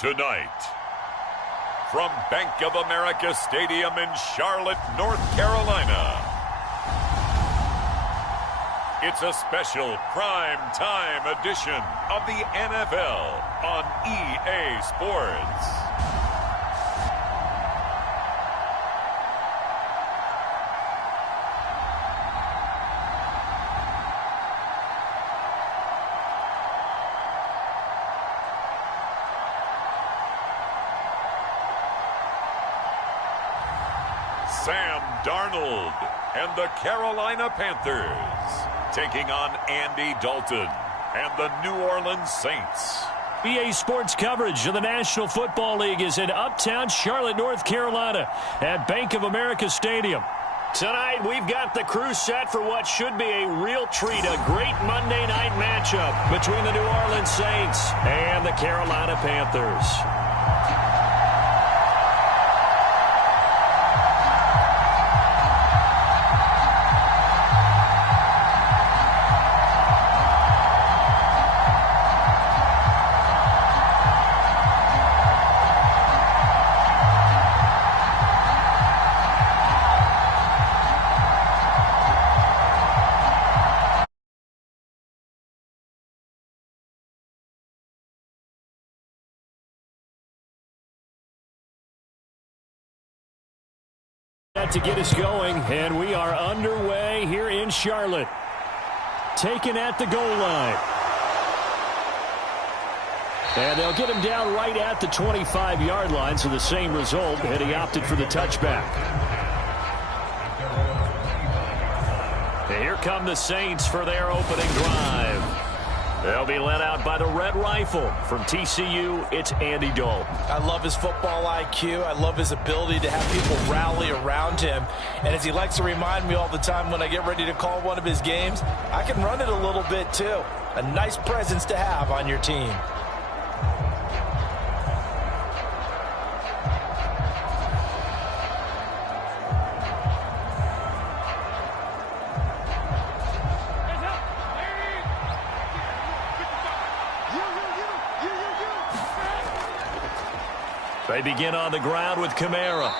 Tonight, from Bank of America Stadium in Charlotte, North Carolina, it's a special prime time edition of the NFL on EA Sports. Sam Darnold and the Carolina Panthers taking on Andy Dalton and the New Orleans Saints. EA Sports coverage of the National Football League is in uptown Charlotte, North Carolina at Bank of America Stadium. Tonight, we've got the crew set for what should be a real treat, a great Monday night matchup between the New Orleans Saints and the Carolina Panthers. To get us going, and we are underway here in Charlotte. Taken at the goal line. And they'll get him down right at the 25-yard line, so the same result, and he opted for the touchback. And here come the Saints for their opening drive. They'll be led out by the Red Rifle. From TCU, it's Andy Dalton. I love his football IQ. I love his ability to have people rally around him. And as he likes to remind me all the time when I get ready to call one of his games, I can run it a little bit too. A nice presence to have on your team. They begin on the ground with Kamara.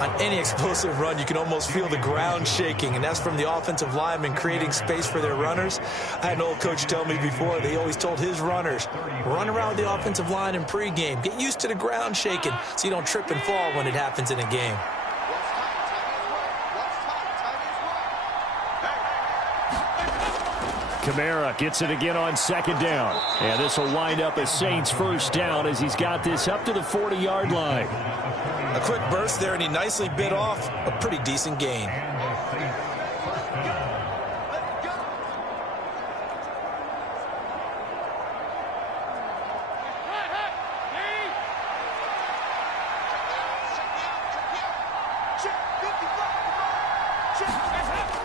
On any explosive run, you can almost feel the ground shaking, and that's from the offensive linemen creating space for their runners. I had an old coach tell me before, they always told his runners, run around the offensive line in pregame. Get used to the ground shaking so you don't trip and fall when it happens in a game. Kamara gets it again on second down. And this will wind up a Saints first down as he's got this up to the 40-yard line. A quick burst there, and he nicely bit off a pretty decent gain.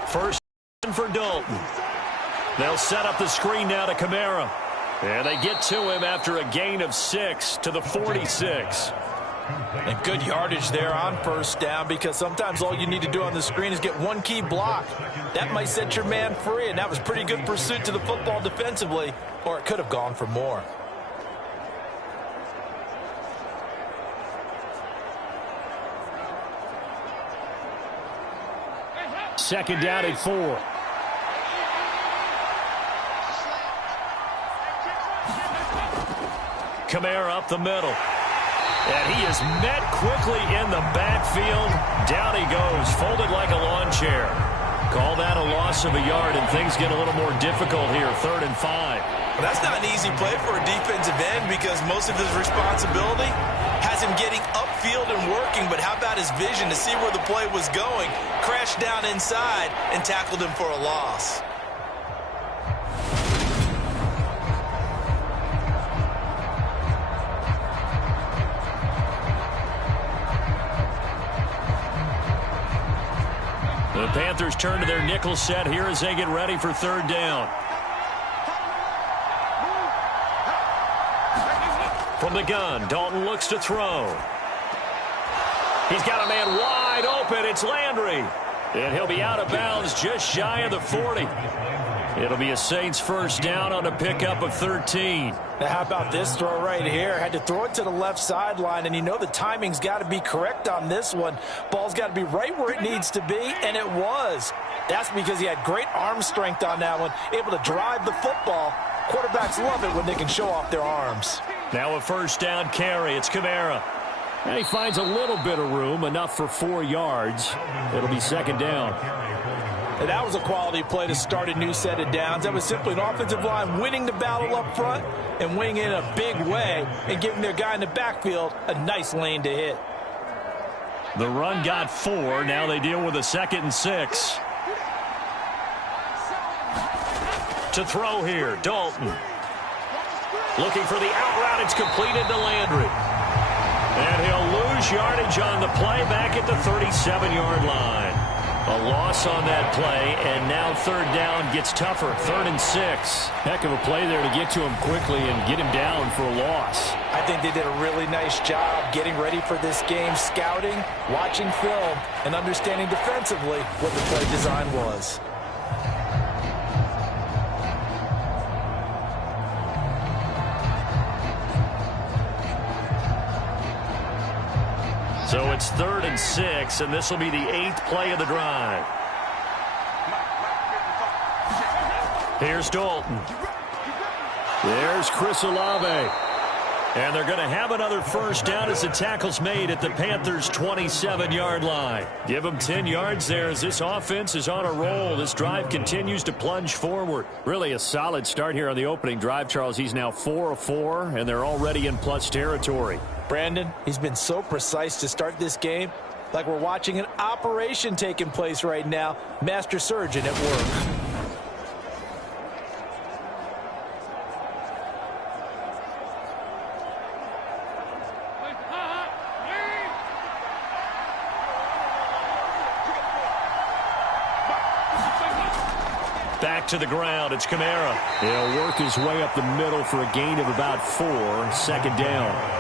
First for Dalton. They'll set up the screen now to Kamara. And they get to him after a gain of 6 to the 46. And good yardage there on first down, because sometimes all you need to do on the screen is get one key block. That might set your man free, and that was pretty good pursuit to the football defensively, or it could have gone for more. Second down at 4. Kamara up the middle. And he is met quickly in the backfield. Down he goes, folded like a lawn chair. Call that a loss of a yard, and things get a little more difficult here, 3rd and 5. Well, that's not an easy play for a defensive end, because most of his responsibility has him getting upfield and working, but how about his vision to see where the play was going, crashed down inside, and tackled him for a loss. The Panthers turn to their nickel set here as they get ready for 3rd down. From the gun, Dalton looks to throw. He's got a man wide open. It's Landry. And he'll be out of bounds just shy of the 40. It'll be a Saints first down on a pickup of 13. Now, how about this throw right here? Had to throw it to the left sideline, and you know the timing's got to be correct on this one. Ball's got to be right where it needs to be, and it was. That's because he had great arm strength on that one, able to drive the football. Quarterbacks love it when they can show off their arms. Now a first down carry. It's Kamara. And he finds a little bit of room, enough for 4 yards. It'll be second down. And that was a quality play to start a new set of downs. That was simply an offensive line winning the battle up front and winning it in a big way and giving their guy in the backfield a nice lane to hit. The run got 4. Now they deal with a 2nd and 6. To throw here, Dalton. Looking for the out route. It's completed to Landry. And he'll lose yardage on the play back at the 37-yard line. A loss on that play, and now third down gets tougher. 3rd and 6. Heck of a play there to get to him quickly and get him down for a loss. I think they did a really nice job getting ready for this game, scouting, watching film, and understanding defensively what the play design was. So it's 3rd and 6, and this will be the 8th play of the drive. Here's Dalton. There's Chris Olave. And they're going to have another first down as the tackle's made at the Panthers' 27-yard line. Give them 10 yards there as this offense is on a roll. This drive continues to plunge forward. Really a solid start here on the opening drive, Charles. He's now 4 of 4, and they're already in plus territory. Brandon, he's been so precise to start this game, like we're watching an operation taking place right now. Master surgeon at work. Back to the ground. It's Kamara. He'll work his way up the middle for a gain of about 4. 2nd down.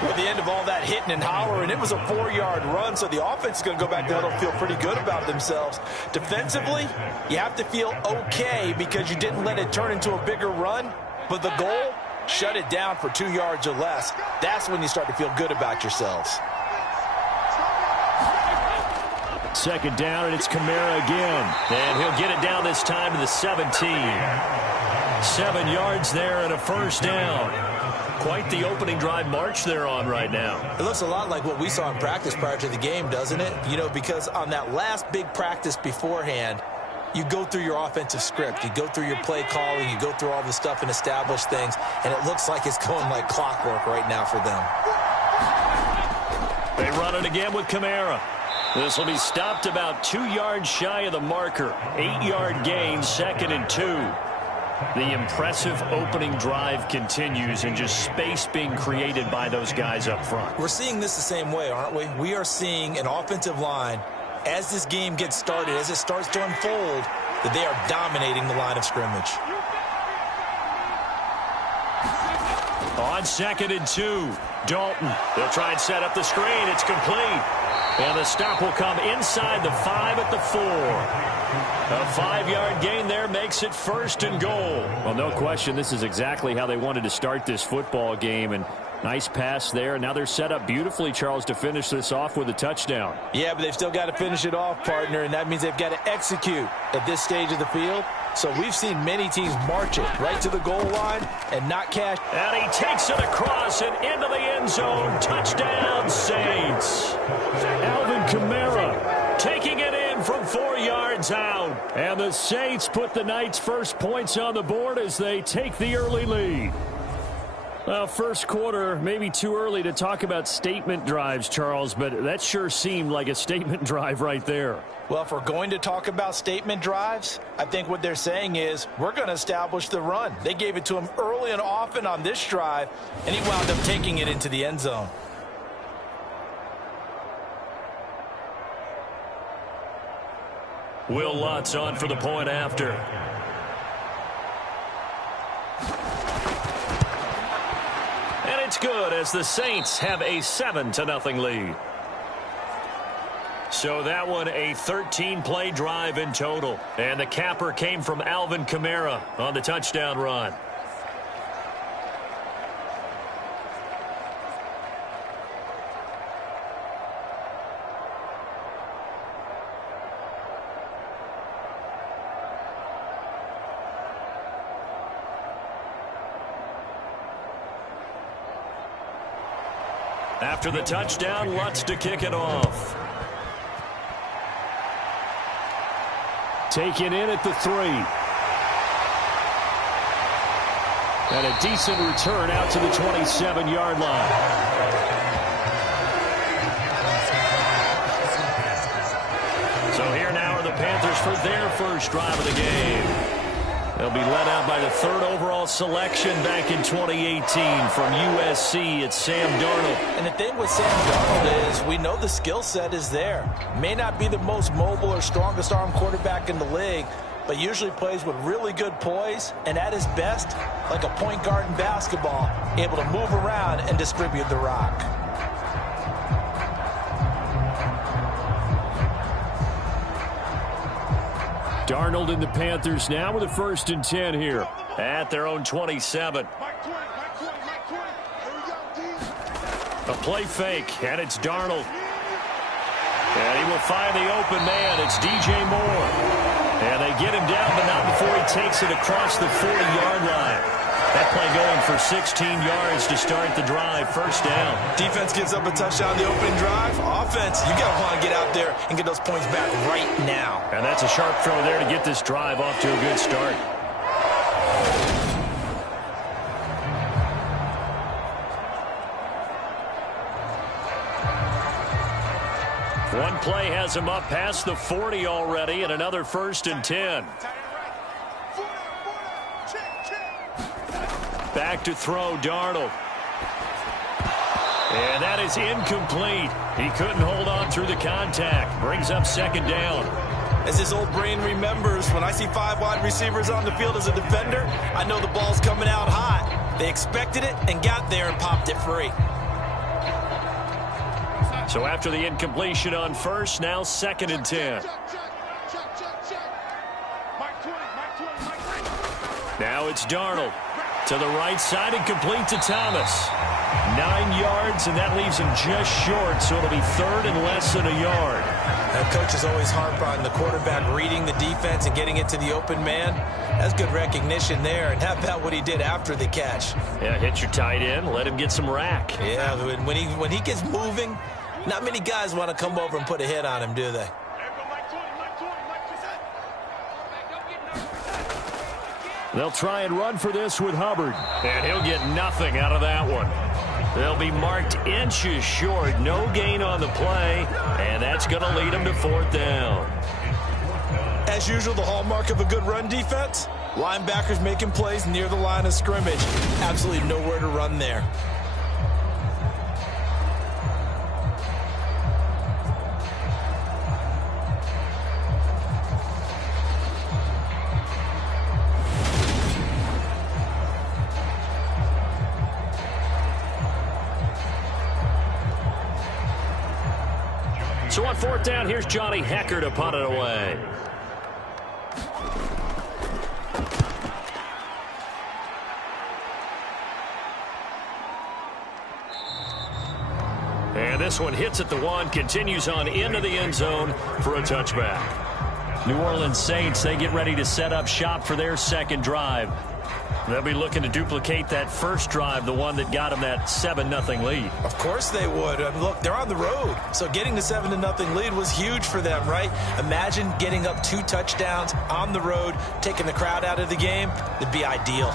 At the end of all that hitting and hollering, it was a 4-yard run, so the offense is going to go back there and feel pretty good about themselves. Defensively, you have to feel okay because you didn't let it turn into a bigger run, but the goal, shut it down for 2 yards or less. That's when you start to feel good about yourselves. 2nd down, and it's Kamara again. And he'll get it down this time to the 17. 7 yards there and a first down. Quite the opening drive march they're on right now. It looks a lot like what we saw in practice prior to the game, doesn't it? You know, because on that last big practice beforehand, you go through your offensive script. You go through your play calling. You go through all the stuff and establish things. And it looks like it's going like clockwork right now for them. They run it again with Kamara. This will be stopped about 2 yards shy of the marker. 8-yard gain, 2nd and 2. The impressive opening drive continues and just space being created by those guys up front. We're seeing this the same way, aren't we? We are seeing an offensive line, as this game gets started, as it starts to unfold, that they are dominating the line of scrimmage. On 2nd and 2, Dalton. They'll try and set up the screen. It's complete. And the stop will come inside the 5 at the 4. A 5-yard gain there makes it 1st and goal. Well, no question, this is exactly how they wanted to start this football game. And nice pass there. Now they're set up beautifully, Charles, to finish this off with a touchdown. Yeah, but they've still got to finish it off, partner, and that means they've got to execute at this stage of the field. So we've seen many teams march it right to the goal line and not cash. And he takes it across and into the end zone. Touchdown, Saints. Alvin Kamara taking it in from 4 yards out. And the Saints put the Knights' first points on the board as they take the early lead. Well, first quarter, maybe too early to talk about statement drives, Charles, but that sure seemed like a statement drive right there. Well, if we're going to talk about statement drives, I think what they're saying is we're going to establish the run. They gave it to him early and often on this drive, and he wound up taking it into the end zone. Will Lutz on for the point after. And it's good as the Saints have a 7-0 lead. So that one a 13-play drive in total. And the capper came from Alvin Kamara on the touchdown run. After the touchdown, Lutz to kick it off. Taken in at the 3. And a decent return out to the 27-yard line. So here now are the Panthers for their first drive of the game. They'll be led out by the 3rd overall selection back in 2018 from USC. It's Sam Darnold. And the thing with Sam Darnold is we know the skill set is there. May not be the most mobile or strongest arm quarterback in the league, but usually plays with really good poise, and at his best, like a point guard in basketball, able to move around and distribute the rock. Darnold and the Panthers now with a 1st and 10 here at their own 27. A play fake, and it's Darnold. And he will find the open man. It's DJ Moore. And they get him down, but not before he takes it across the 40-yard line. That play going for 16 yards to start the drive. 1st down. Defense gives up a touchdown the opening drive. Offense, you got to want to get out there and get those points back right now. And that's a sharp throw there to get this drive off to a good start. One play has him up past the 40 already, and another 1st and 10. Back to throw, Darnold. And that is incomplete. He couldn't hold on through the contact. Brings up 2nd down. As his old brain remembers, when I see 5 wide receivers on the field as a defender, I know the ball's coming out hot. They expected it and got there and popped it free. So after the incompletion on 1st, now 2nd and 10. Now it's Darnold. To the right side and complete to Thomas. 9 yards, and that leaves him just short, so it'll be 3rd and less than a yard. Coaches always harp on the quarterback reading the defense and getting it to the open man. That's good recognition there, and how about what he did after the catch? Yeah, hit your tight end, let him get some rack. Yeah, when he gets moving, not many guys want to come over and put a hit on him, do they? They'll try and run for this with Hubbard. And he'll get nothing out of that one. They'll be marked inches short. No gain on the play. And that's going to lead them to 4th down. As usual, the hallmark of a good run defense, linebackers making plays near the line of scrimmage. Absolutely nowhere to run there. So on 4th down, here's Johnny Hecker to punt it away. And this one hits at the 1, continues on into the end zone for a touchback. New Orleans Saints, they get ready to set up shop for their 2nd drive. They'll be looking to duplicate that 1st drive, the one that got them that 7-0 lead. Of course they would. Look, they're on the road, so getting the 7-0 lead was huge for them, right? Imagine getting up 2 touchdowns on the road, taking the crowd out of the game. It'd be ideal.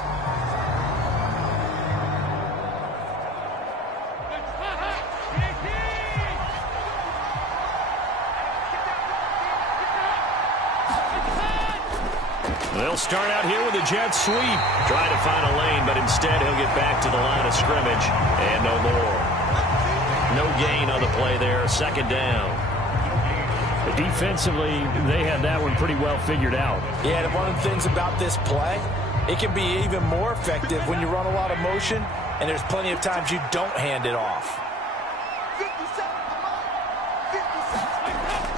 They'll start out here with a jet sweep. Trying to find a lane, but instead he'll get back to the line of scrimmage. And no more. No gain on the play there. 2nd down. Defensively, they had that one pretty well figured out. Yeah, and one of the things about this play, it can be even more effective when you run a lot of motion, and there's plenty of times you don't hand it off.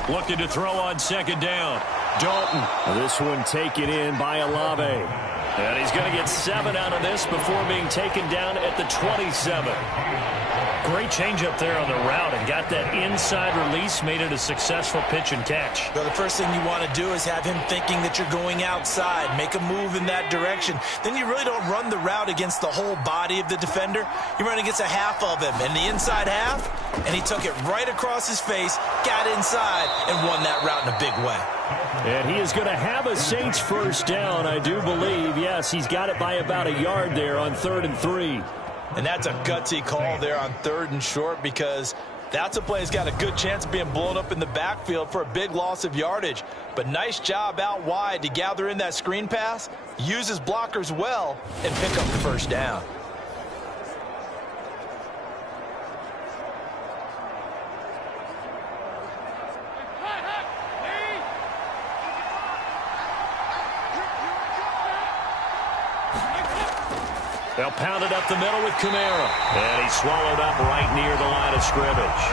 Looking to throw on second down. Dalton. This one taken in by Olave. And he's going to get 7 out of this before being taken down at the 27. Great change up there on the route and got that inside release, made it a successful pitch and catch. Well, the first thing you want to do is have him thinking that you're going outside, make a move in that direction. Then you really don't run the route against the whole body of the defender. You run against a half of him, and the inside half, and he took it right across his face, got inside, and won that route in a big way. And he is going to have a Saints first down, I do believe. Yes, he's got it by about a yard there on 3rd and 3. And that's a gutsy call there on 3rd and short, because that's a play that's got a good chance of being blown up in the backfield for a big loss of yardage. But nice job out wide to gather in that screen pass, use his blockers well, and pick up the first down. They'll pound it up the middle with Kamara. And he's swallowed up right near the line of scrimmage.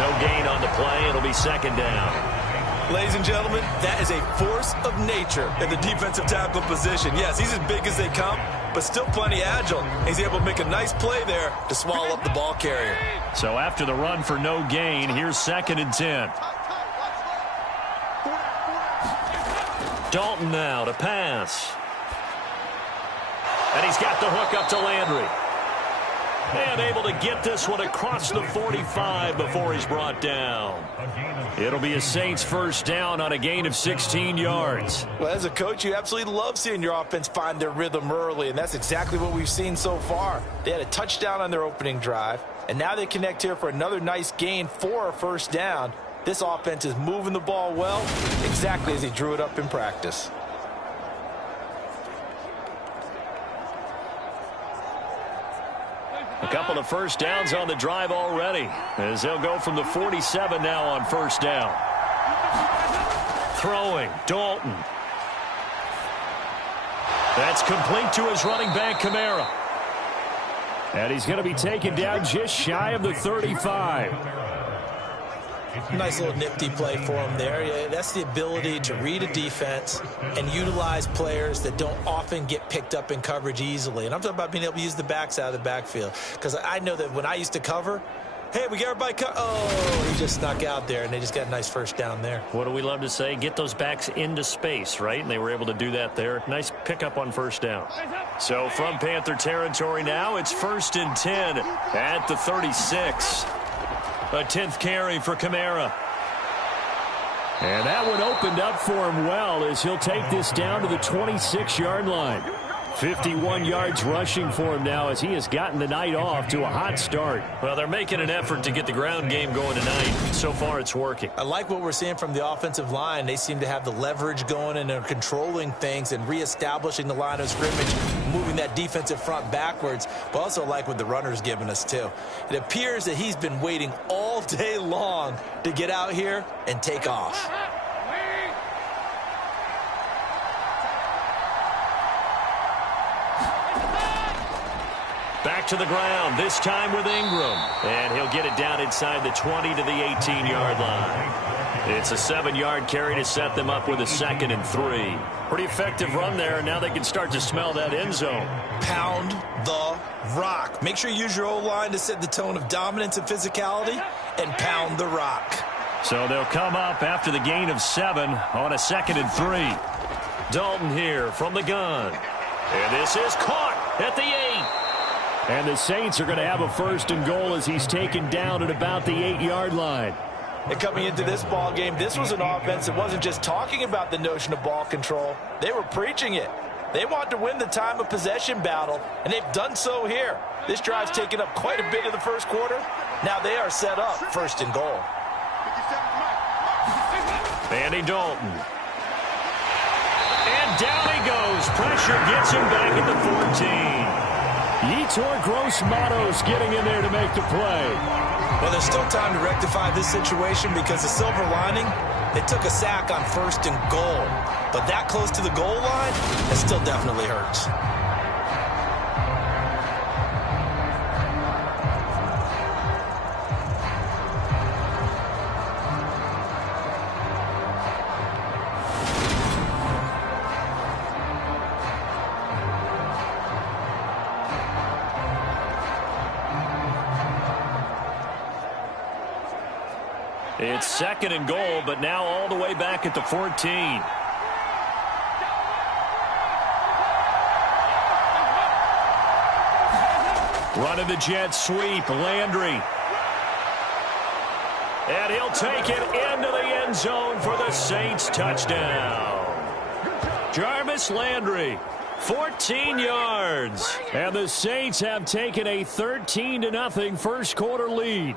No gain on the play. It'll be second down. Ladies and gentlemen, that is a force of nature in the defensive tackle position. Yes, he's as big as they come, but still plenty agile. He's able to make a nice play there to swallow up the ball carrier. So after the run for no gain, here's 2nd and 10. Dalton now to pass. And he's got the hook up to Landry. And able to get this one across the 45 before he's brought down. It'll be a Saints first down on a gain of 16 yards. Well, as a coach, you absolutely love seeing your offense find their rhythm early, and that's exactly what we've seen so far. They had a touchdown on their opening drive, and now they connect here for another nice gain for a first down. This offense is moving the ball well, exactly as he drew it up in practice. A couple of first downs on the drive already, as they'll go from the 47 now on first down. Throwing, Dalton. That's complete to his running back, Kamara. And he's going to be taken down just shy of the 35. Nice little nifty play for him there. Yeah, that's the ability to read a defense and utilize players that don't often get picked up in coverage easily. And I'm talking about being able to use the backs out of the backfield. Because I know that when I used to cover, hey, we got everybody oh, he just snuck out there, and they just got a nice first down there. What do we love to say? Get those backs into space, right? And they were able to do that there. Nice pickup on first down. So from Panther territory now, it's 1st and 10 at the 36. A 10th carry for Kamara. And that one opened up for him well as he'll take this down to the 26-yard line. 51 yards rushing for him now as he has gotten the night off to a hot start. Well, they're making an effort to get the ground game going tonight. So far, it's working. I like what we're seeing from the offensive line. They seem to have the leverage going, and they're controlling things and reestablishing the line of scrimmage, moving that defensive front backwards. But also like what the runner's giving us, too. It appears that he's been waiting all day long to get out here and take off. Back to the ground, this time with Ingram. And he'll get it down inside the 20 to the 18-yard line. It's a 7-yard carry to set them up with a 2nd and 3. Pretty effective run there, and now they can start to smell that end zone. Pound the rock. Make sure you use your O-line to set the tone of dominance and physicality, and pound the rock. So they'll come up after the gain of 7 on a 2nd and 3. Dalton here from the gun. And this is caught at the 8. And the Saints are going to have a 1st and goal as he's taken down at about the 8-yard line. And coming into this ball game, this was an offense that wasn't just talking about the notion of ball control. They were preaching it. They want to win the time of possession battle, and they've done so here. This drive's taken up quite a bit of the first quarter. Now they are set up 1st and goal. Andy Dalton. And down he goes. Pressure gets him back at the 14. Yetur Gross-Matos getting in there to make the play. Well, there's still time to rectify this situation because the silver lining, they took a sack on 1st and goal. But that close to the goal line, it still definitely hurts. It's 2nd and goal, but now all the way back at the 14. Running the jet sweep, Landry. And he'll take it into the end zone for the Saints touchdown. Jarvis Landry, 14 yards. And the Saints have taken a 13-0 first quarter lead.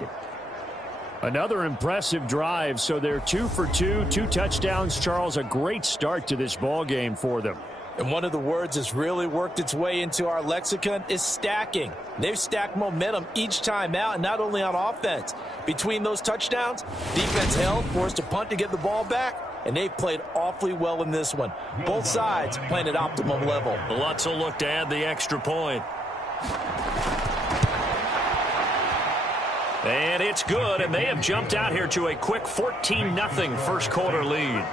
Another impressive drive, so they're 2 for 2, 2 touchdowns. Charles, a great start to this ball game for them. And one of the words that's really worked its way into our lexicon is stacking. They've stacked momentum each time out, and not only on offense. Between those touchdowns, defense held, forced a punt to get the ball back, and they've played awfully well in this one. Both sides playing at optimum level. Lutz will look to add the extra point. And it's good, and they have jumped out here to a quick 14-0 first quarter lead.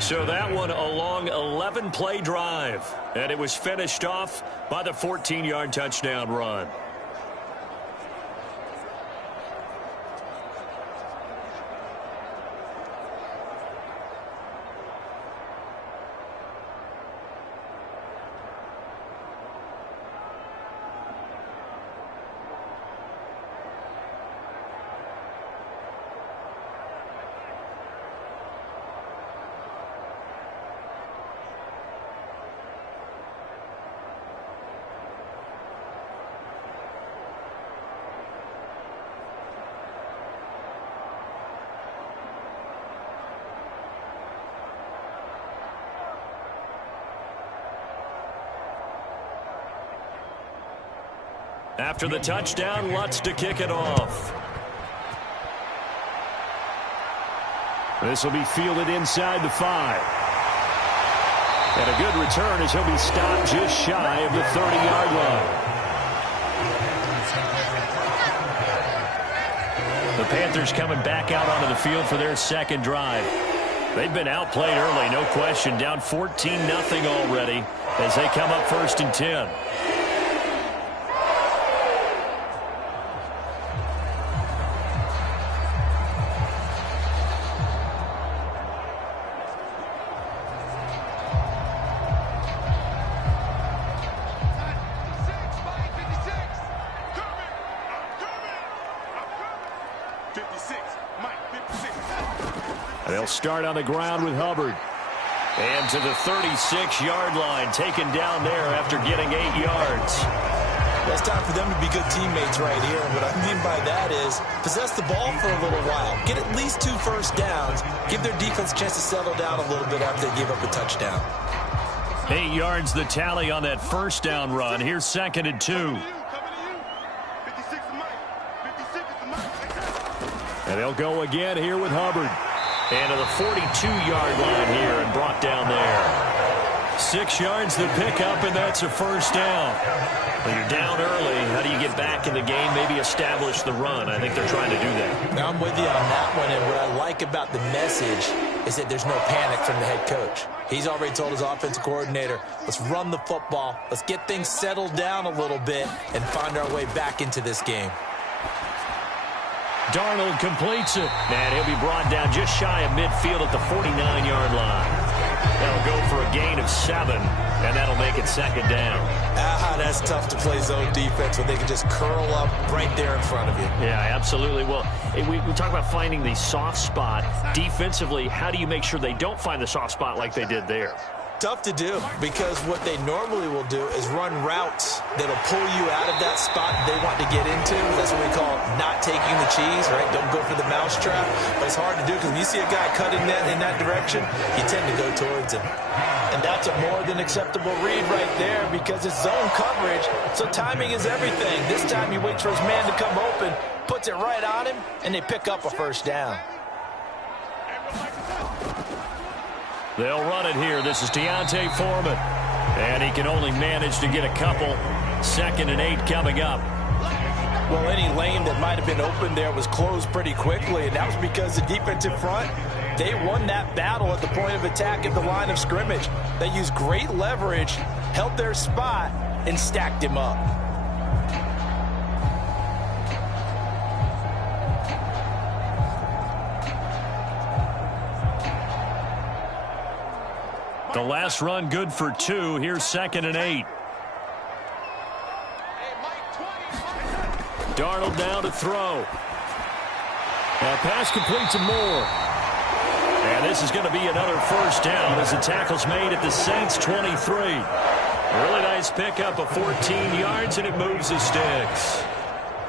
So that one a long 11-play drive, and it was finished off by the 14-yard touchdown run. After the touchdown, Lutz to kick it off. This will be fielded inside the 5. And a good return as he'll be stopped just shy of the 30-yard line. The Panthers coming back out onto the field for their second drive. They've been outplayed early, no question. Down 14-0 already as they come up 1st and 10. They'll start on the ground with Hubbard. And to the 36-yard line, taken down there after getting 8 yards. Well, it's time for them to be good teammates right here. And what I mean by that is possess the ball for a little while. Get at least 2 first downs. Give their defense a chance to settle down a little bit after they give up a touchdown. 8 yards the tally on that first down run. Here's 2nd and 2. And they'll go again here with Hubbard. And to the 42-yard line here and brought down there. 6 yards the pickup, and that's a first down. When you're down early, how do you get back in the game, maybe establish the run? I think they're trying to do that. Now, I'm with you on that one, and what I like about the message is that there's no panic from the head coach. He's already told his offensive coordinator, let's run the football, let's get things settled down a little bit, and find our way back into this game. Darnold completes it, and he'll be brought down just shy of midfield at the 49-yard line. That'll go for a gain of 7, and that'll make it 2nd down. That's tough to play zone defense when they can just curl up right there in front of you. Yeah, absolutely. Well, we talk about finding the soft spot. Defensively, how do you make sure they don't find the soft spot like they did there? Tough to do, because what they normally will do is run routes that'll pull you out of that spot they want to get into. That's what we call not taking the cheese, right? Don't go for the mousetrap. But it's hard to do because when you see a guy cutting in that direction, you tend to go towards him. And that's a more than acceptable read right there because it's zone coverage, so timing is everything. This time he waits for his man to come open, puts it right on him, and they pick up a first down. They'll run it here. This is Deontay Foreman. And he can only manage to get a couple. 2nd and 8 coming up. Well, any lane that might have been open there was closed pretty quickly, and that was because the defensive front, they won that battle at the point of attack at the line of scrimmage. They used great leverage, held their spot, and stacked him up. The last run good for 2. Here's 2nd and 8. Darnold now to throw. And pass complete to Moore. And this is going to be another first down as the tackle's made at the Saints 23. A really nice pickup of 14 yards, and it moves the sticks.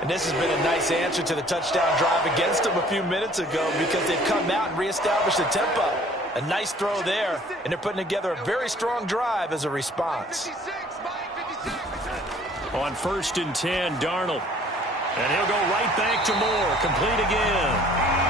And this has been a nice answer to the touchdown drive against them a few minutes ago because they've come out and reestablished the tempo. A nice throw there, and they're putting together a very strong drive as a response. On 1st and 10, Darnold. And he'll go right back to Moore. Complete again.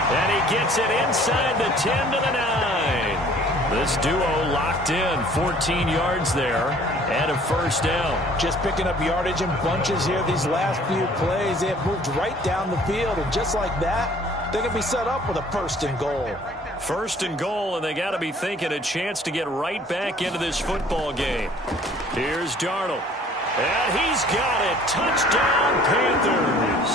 And he gets it inside the 10 to the 9. This duo locked in. 14 yards there and a first down. Just picking up yardage in bunches here these last few plays. They have moved right down the field, and just like that, they're going to be set up with a 1st and goal. 1st and goal, and they got to be thinking a chance to get right back into this football game. Here's Darnold. And he's got it. Touchdown, Panthers.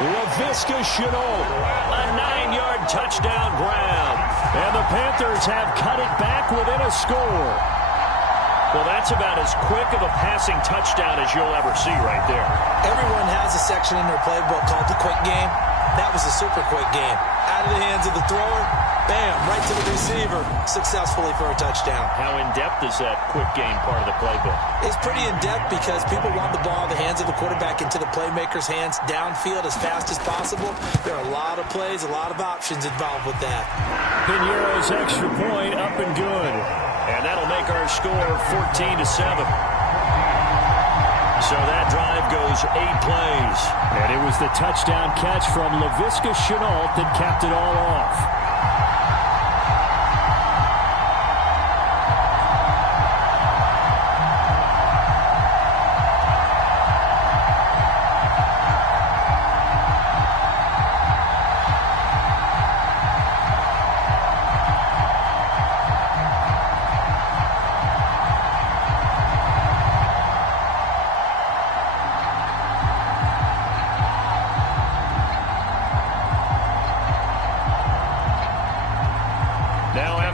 Laviska Shenault. A 9-yard touchdown grab. And the Panthers have cut it back within a score. Well, that's about as quick of a passing touchdown as you'll ever see right there. Everyone has a section in their playbook called the quick game. That was a super quick game. Out of the hands of the thrower, bam, right to the receiver, successfully for a touchdown. How in-depth is that quick game part of the playbook? It's pretty in-depth because people want the ball in the hands of the quarterback into the playmaker's hands downfield as fast as possible. There are a lot of plays, a lot of options involved with that. Piñeiro's extra point up and good. And that'll make our score 14-7. So that drive goes 8 plays. And it was the touchdown catch from Laviska Shenault that capped it all off.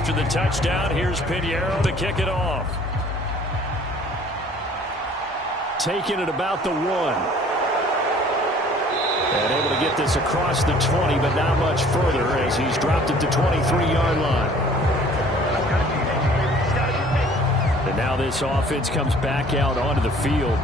After the touchdown, here's Piñeiro to kick it off. Taking it about the 1. And able to get this across the 20, but not much further as he's dropped it to 23-yard line. And now this offense comes back out onto the field.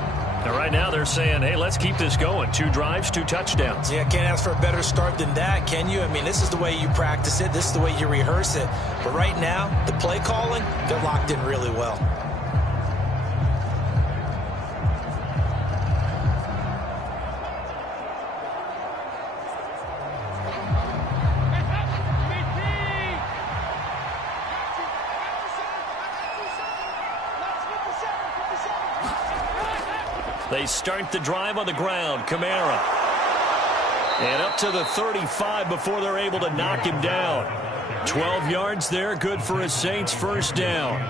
And right now they're saying, hey, let's keep this going. 2 drives, 2 touchdowns. Yeah, can't ask for a better start than that, can you? I mean, this is the way you practice it. This is the way you rehearse it. But right now, the play calling, they're locked in really well. They start the drive on the ground. Kamara. And up to the 35 before they're able to knock him down. 12 yards there. Good for a Saints first down.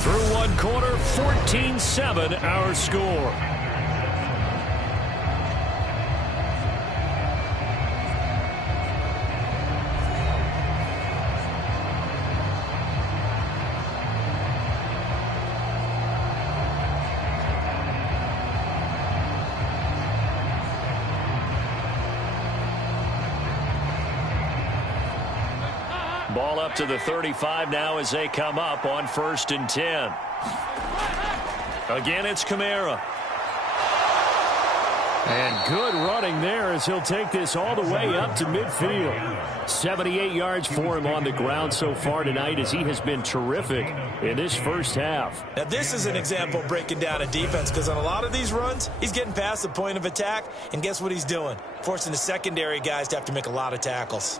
Through one quarter, 14-7 our score. Ball up to the 35 now as they come up on 1st and 10. Again, it's Kamara. And good running there as he'll take this all the way up to midfield. 78 yards for him on the ground so far tonight as he has been terrific in this first half. Now, this is an example of breaking down a defense because on a lot of these runs, he's getting past the point of attack, and guess what he's doing? Forcing the secondary guys to have to make a lot of tackles.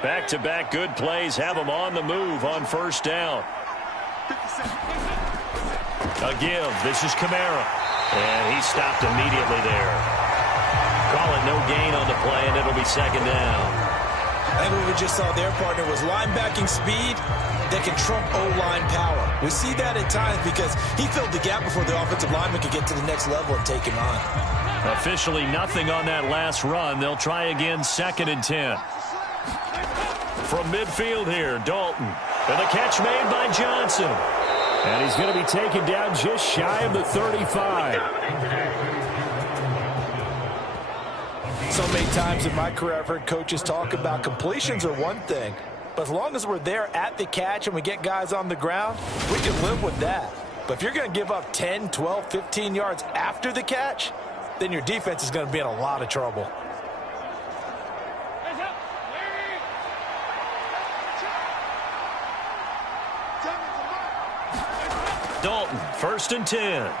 Back-to-back good plays have them on the move on first down. A give. This is Kamara. And he stopped immediately there. Call it no gain on the play, and it'll be second down. just saw their partner was linebacking speed that can trump O-line power. We see that at times because he filled the gap before the offensive lineman could get to the next level and take him on. Officially nothing on that last run. They'll try again, 2nd and 10. From midfield here, Dalton. And the catch made by Johnson. And he's going to be taken down just shy of the 35. So many times in my career, I've heard coaches talk about completions are one thing. But as long as we're there at the catch and we get guys on the ground, we can live with that. But if you're going to give up 10, 12, 15 yards after the catch, then your defense is going to be in a lot of trouble. Dalton, 1st and 10.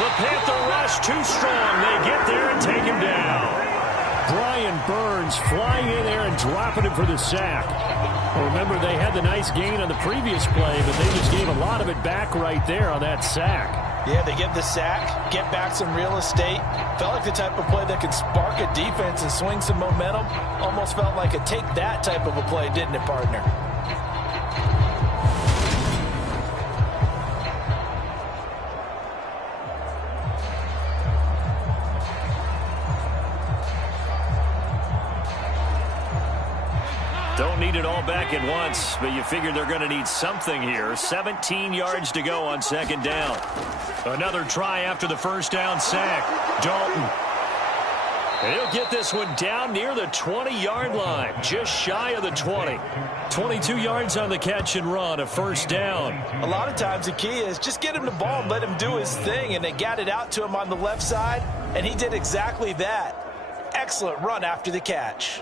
The Panther rush too strong. They get there and take him down. Brian Burns flying in there and dropping him for the sack. Well, remember, they had the nice gain on the previous play, but they just gave a lot of it back right there on that sack. Yeah, they get the sack, get back some real estate. Felt like the type of play that could spark a defense and swing some momentum. Almost felt like a take that type of a play, didn't it, partner? Don't need it all back at once, but you figure they're going to need something here. 17 yards to go on 2nd down. Another try after the 1st down sack. Dalton. And he'll get this one down near the 20-yard line, just shy of the 20. 22 yards on the catch and run, a 1st down. A lot of times the key is just get him the ball and let him do his thing, and they got it out to him on the left side, and he did exactly that. Excellent run after the catch.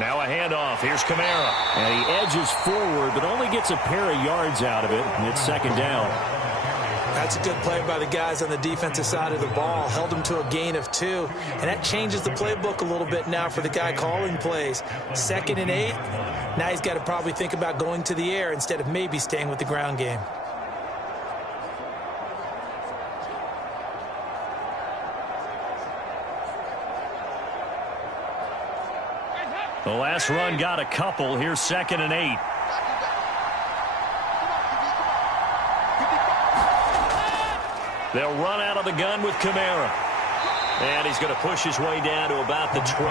Now a handoff. Here's Kamara. And he edges forward, but only gets a pair of yards out of it. And it's 2nd down. That's a good play by the guys on the defensive side of the ball. Held him to a gain of 2. And that changes the playbook a little bit now for the guy calling plays. 2nd and 8. Now he's got to probably think about going to the air instead of maybe staying with the ground game. The last run got a couple. Here's 2nd and 8. They'll run out of the gun with Kamara. And he's going to push his way down to about the 12.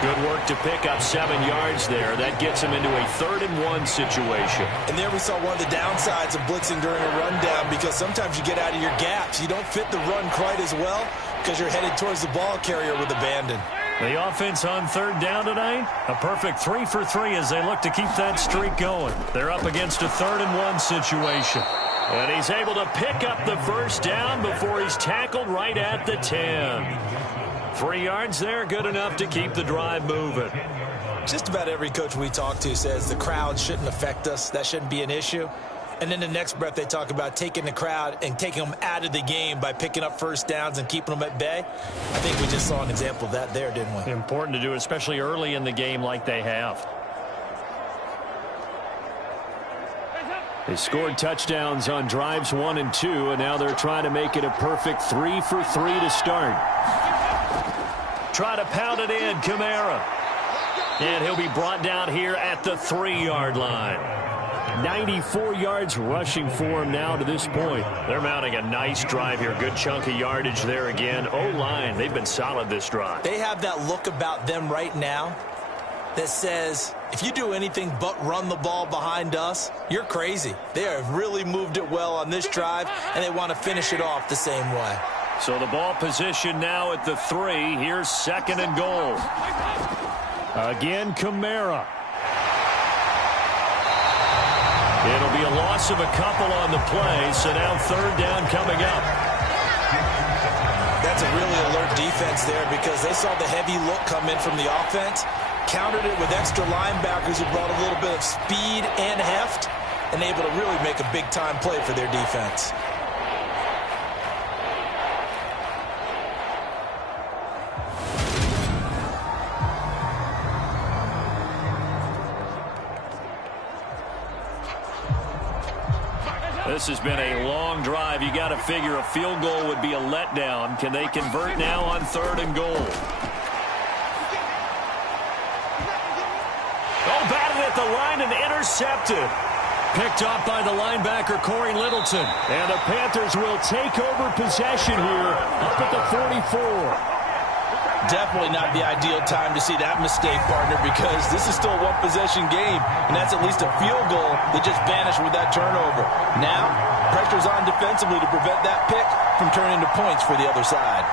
Good work to pick up 7 yards there. That gets him into a 3rd and 1 situation. And there we saw one of the downsides of blitzing during a rundown, because sometimes you get out of your gaps. You don't fit the run quite as well because you're headed towards the ball carrier with abandon. The offense on 3rd down tonight, a perfect 3 for 3 as they look to keep that streak going. They're up against a 3rd and 1 situation. And he's able to pick up the 1st down before he's tackled right at the 10. 3 yards there, good enough to keep the drive moving. Just about every coach we talk to says the crowd shouldn't affect us. That shouldn't be an issue. And then the next breath they talk about taking the crowd and taking them out of the game by picking up 1st downs and keeping them at bay. I think we just saw an example of that there, didn't we? Important to do, especially early in the game like they have. They scored touchdowns on drives 1 and 2, and now they're trying to make it a perfect 3 for 3 to start. Try to pound it in, Kamara. And he'll be brought down here at the 3-yard line. 94 yards rushing for him now to this point. They're mounting a nice drive here. Good chunk of yardage there again. O-line, they've been solid this drive. They have that look about them right now that says, if you do anything but run the ball behind us, you're crazy. They have really moved it well on this drive, and they want to finish it off the same way. So the ball position now at the 3. Here's 2nd and goal. Again, Kamara. It'll be a loss of a couple on the play, so now 3rd down coming up. That's a really alert defense there, because they saw the heavy look come in from the offense, countered it with extra linebackers who brought a little bit of speed and heft, and able to really make a big-time play for their defense. This has been a long drive. You got to figure a field goal would be a letdown. Can they convert now on 3rd and goal? Oh, batted at the line and intercepted. Picked off by the linebacker, Corey Littleton. And the Panthers will take over possession here up at the 44. Definitely not the ideal time to see that mistake, partner, because this is still a one-possession game, and that's at least a field goal that just vanished with that turnover. Now, pressure's on defensively to prevent that pick from turning into points for the other side.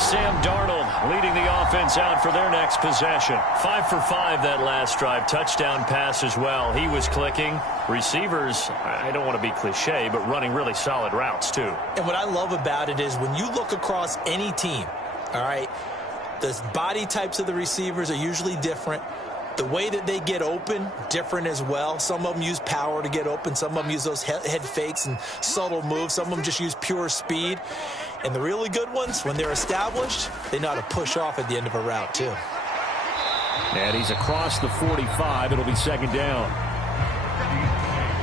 Sam Darnold leading the offense out for their next possession. 5 for 5 that last drive. Touchdown pass as well. He was clicking. Receivers, I don't want to be cliche, but running really solid routes too. And what I love about it is when you look across any team, all right, the body types of the receivers are usually different. The way that they get open, different as well. Some of them use power to get open. Some of them use those head fakes and subtle moves. Some of them just use pure speed. And the really good ones, when they're established, they know how to push off at the end of a route, too. And he's across the 45. It'll be 2nd down.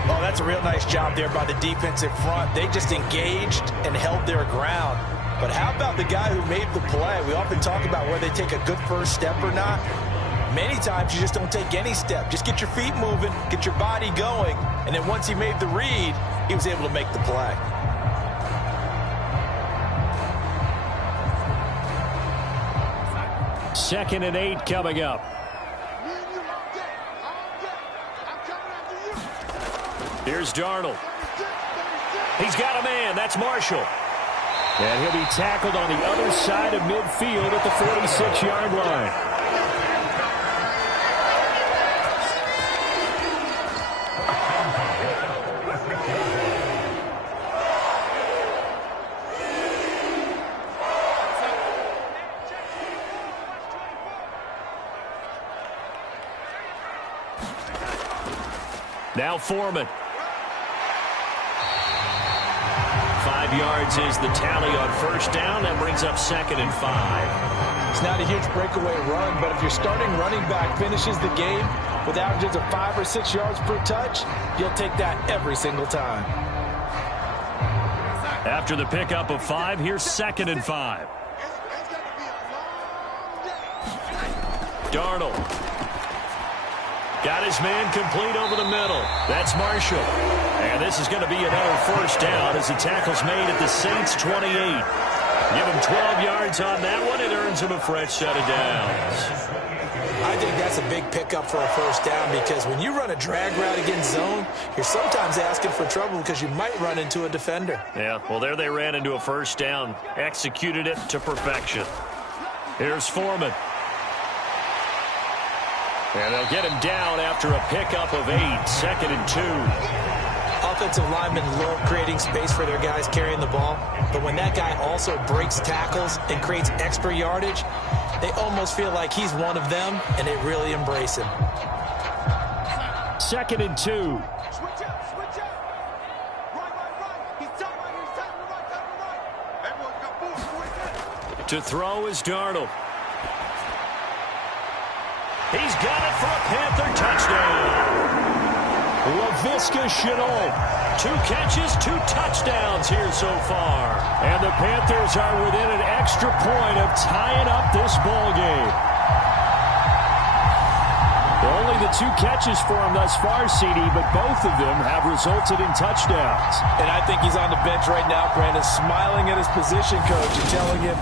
Oh, that's a real nice job there by the defensive front. They just engaged and held their ground. But how about the guy who made the play? We often talk about whether they take a good first step or not. Many times you just don't take any step. Just get your feet moving, get your body going, and then once he made the read, he was able to make the play. Second and 8 coming up. Here's Darnold. He's got a man. That's Marshall. And he'll be tackled on the other side of midfield at the 46-yard line. Now Foreman. 5 yards is the tally on first down. That brings up 2nd and 5. It's not a huge breakaway run, but if your starting running back finishes the game with averages of 5 or 6 yards per touch, you'll take that every single time. After the pickup of 5, here's 2nd and 5. Darnold. Got his man complete over the middle. That's Marshall. And this is going to be another first down as the tackle's made at the Saints' 28. Give him 12 yards on that one. It earns him a fresh set of downs. I think that's a big pickup for a first down because when you run a drag route against zone, you're sometimes asking for trouble because you might run into a defender. Yeah, well, there they ran into a first down. Executed it to perfection. Here's Foreman. And they'll get him down after a pickup of 8. 2nd and 2. Offensive linemen love creating space for their guys carrying the ball. But when that guy also breaks tackles and creates extra yardage, they almost feel like he's one of them, and they really embrace him. 2nd and 2. To throw is Darnold. He's got it for a Panther touchdown. Laviska Shenault. 2 catches, 2 touchdowns here so far. And the Panthers are within an extra point of tying up this ball game. Only the 2 catches for him thus far, CD, but both of them have resulted in touchdowns. And I think he's on the bench right now, Brandon, smiling at his position coach and telling him,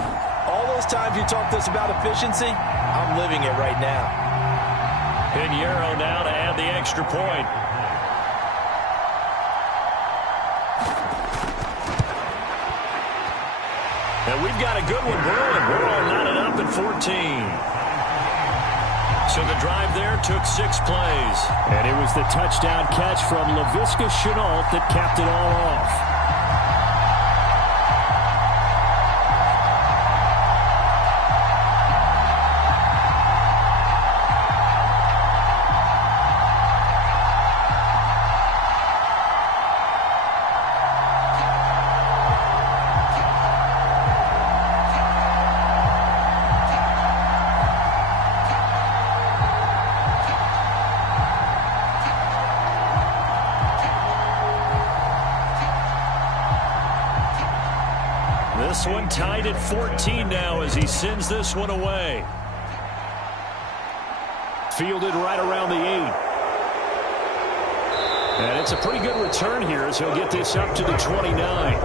all those times you talked to us about efficiency, I'm living it right now. Pinheiro now to add the extra point. And we've got a good one brewing. We're all knotted up at 14. So the drive there took 6 plays. And it was the touchdown catch from Laviska Shenault that capped it all off. This one tied at 14 now as he sends this one away. Fielded right around the 8. And it's a pretty good return here as he'll get this up to the 29.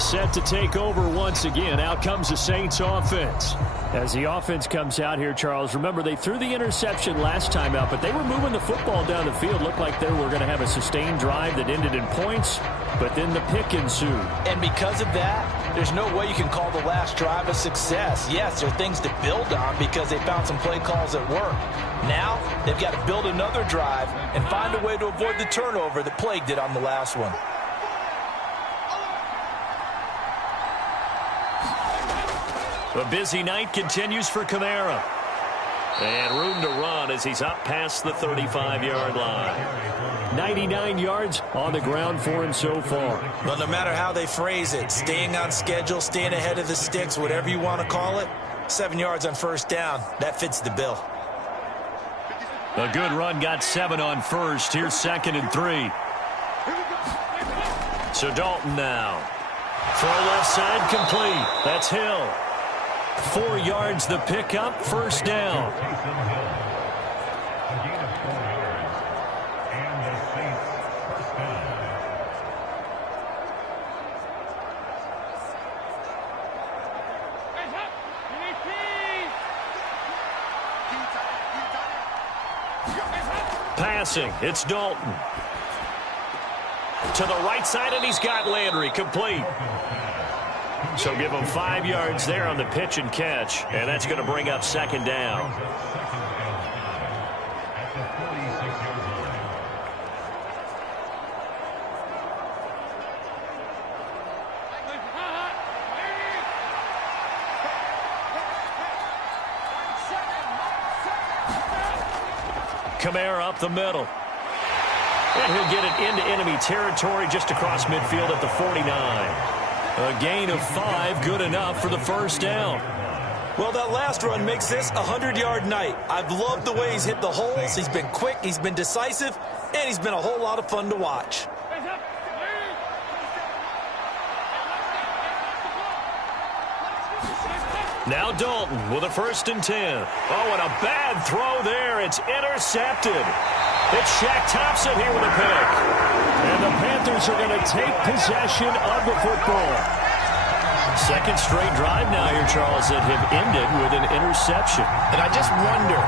Set to take over once again. Out comes the Saints offense. As the offense comes out here, Charles, remember they threw the interception last time out, but they were moving the football down the field. Looked like they were going to have a sustained drive that ended in points, but then the pick ensued. And because of that, there's no way you can call the last drive a success. Yes, there are things to build on because they found some play calls that work. Now, they've got to build another drive and find a way to avoid the turnover that plagued it on the last one. A busy night continues for Kamara. And room to run as he's up past the 35-yard line. 99 yards on the ground for him so far. Well, no matter how they phrase it, staying on schedule, staying ahead of the sticks, whatever you want to call it, 7 yards on first down, that fits the bill. A good run got 7 on first. Here's 2nd and 3. So Dalton now. Throw left side complete. That's Hill. 4 yards the pickup, first down. Passing, it's Dalton. To the right side, and he's got Landry, complete. So give him 5 yards there on the pitch and catch, and that's going to bring up 2nd down. Kamara up the middle. And he'll get it into enemy territory just across midfield at the 49. A gain of 5, good enough for the first down. Well, that last run makes this a 100-yard night. I've loved the way he's hit the holes. He's been quick, he's been decisive, and he's been a whole lot of fun to watch. Now Dalton with a 1st and 10. Oh, and a bad throw there. It's intercepted. It's Shaq Thompson here with a pick. And the Panthers are going to take possession of the football. Second straight drive now here, Charles, that have ended with an interception. And I just wonder,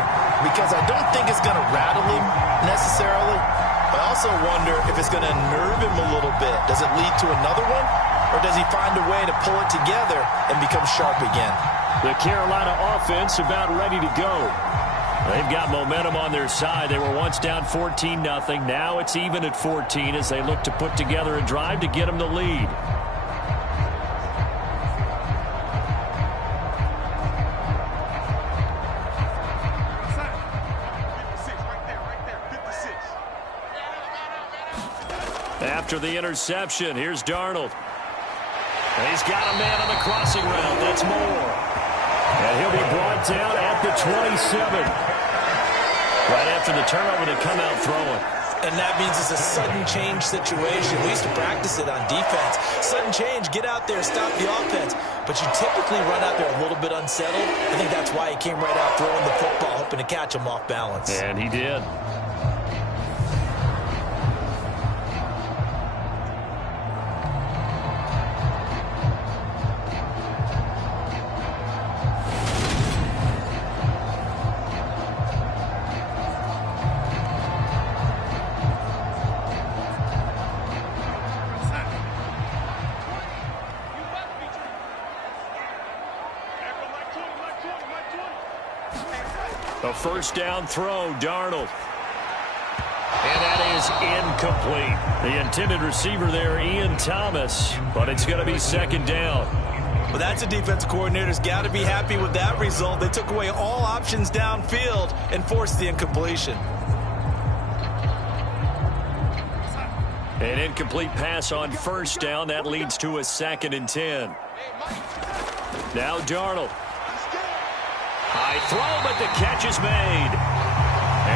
because I don't think it's going to rattle him necessarily, I also wonder if it's going to nerve him a little bit. Does it lead to another one? Or does he find a way to pull it together and become sharp again? The Carolina offense about ready to go. They've got momentum on their side. They were once down 14-0. Now it's even at 14 as they look to put together a drive to get them the lead. After the interception, here's Darnold. And he's got a man on the crossing route. That's Moore. And he'll be brought down at the 27. Right after the turnover, they come out throwing. And that means it's a sudden change situation. We used to practice it on defense. Sudden change, get out there, stop the offense. But you typically run out there a little bit unsettled. I think that's why he came right out throwing the football, hoping to catch him off balance. And he did. A first down throw, Darnold. And that is incomplete. The intended receiver there, Ian Thomas, but it's going to be 2nd down. Well, that's a defensive coordinator's got to be happy with that result. They took away all options downfield and forced the incompletion. An incomplete pass on first down. That leads to a 2nd and 10. Now Darnold. High throw, but the catch is made.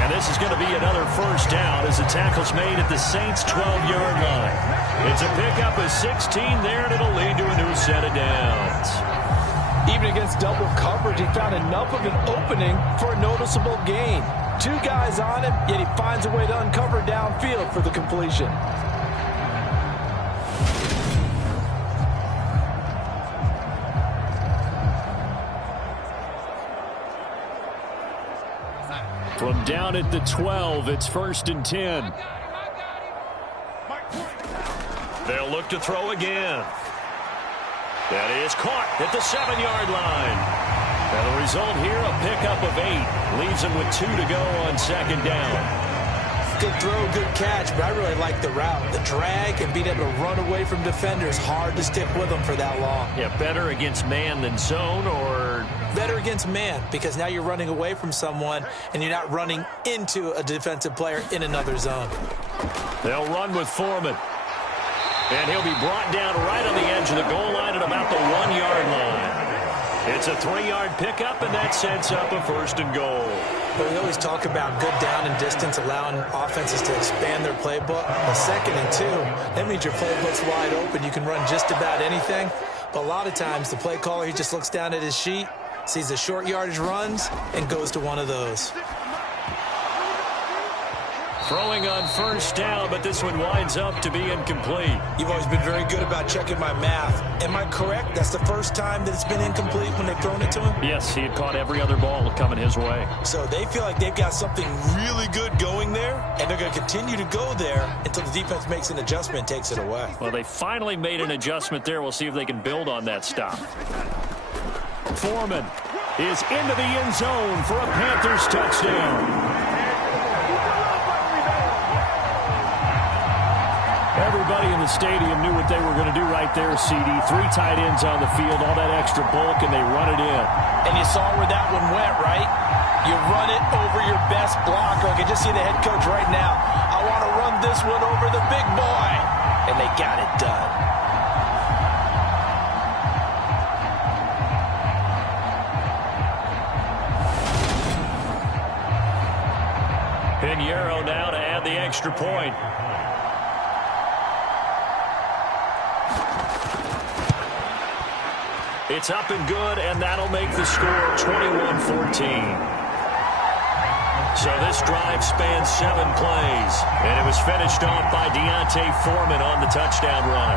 And And this is going to be another first down as the tackle's made at the Saints' 12-yard line. It's a pickup of 16 there, and it'll lead to a new set of downs. Even against double coverage, he found enough of an opening for a noticeable gain. 2 guys on him, yet he finds a way to uncover downfield for the completion. From down at the 12, it's 1st and 10. They'll look to throw again. That is caught at the 7-yard line. And the result here, a pickup of 8. Leaves them with 2 to go on 2nd down. Good throw, good catch, but I really like the route. The drag and being able to run away from defenders, hard to stick with them for that long. Yeah, better against man than zone, or? Better against man, because now you're running away from someone and you're not running into a defensive player in another zone. They'll run with Foreman. And he'll be brought down right on the edge of the goal line at about the 1-yard line. It's a 3-yard pickup, and that sets up a 1st and goal. But we always talk about good down and distance, allowing offenses to expand their playbook. Well, 2nd and 2, that means your playbook's wide open. You can run just about anything. But a lot of times, the play caller, he just looks down at his sheet, sees the short yardage runs, and goes to one of those. Throwing on 1st down, but this one winds up to be incomplete. You've always been very good about checking my math. Am I correct? That's the first time that it's been incomplete when they've thrown it to him? Yes, he had caught every other ball coming his way. So they feel like they've got something really good going there, and they're going to continue to go there until the defense makes an adjustment and takes it away. Well, they finally made an adjustment there. We'll see if they can build on that stop. Foreman is into the end zone for a Panthers touchdown. Everybody in the stadium knew what they were going to do right there, CD. 3 tight ends on the field, all that extra bulk, and they run it in. And you saw where that one went, right? You run it over your best blocker. I can just see the head coach right now. I want to run this one over the big boy. And they got it done. Pinheiro now to add the extra point. It's up and good, and that'll make the score 21-14. So this drive spans 7 plays, and it was finished off by Deontay Foreman on the touchdown run.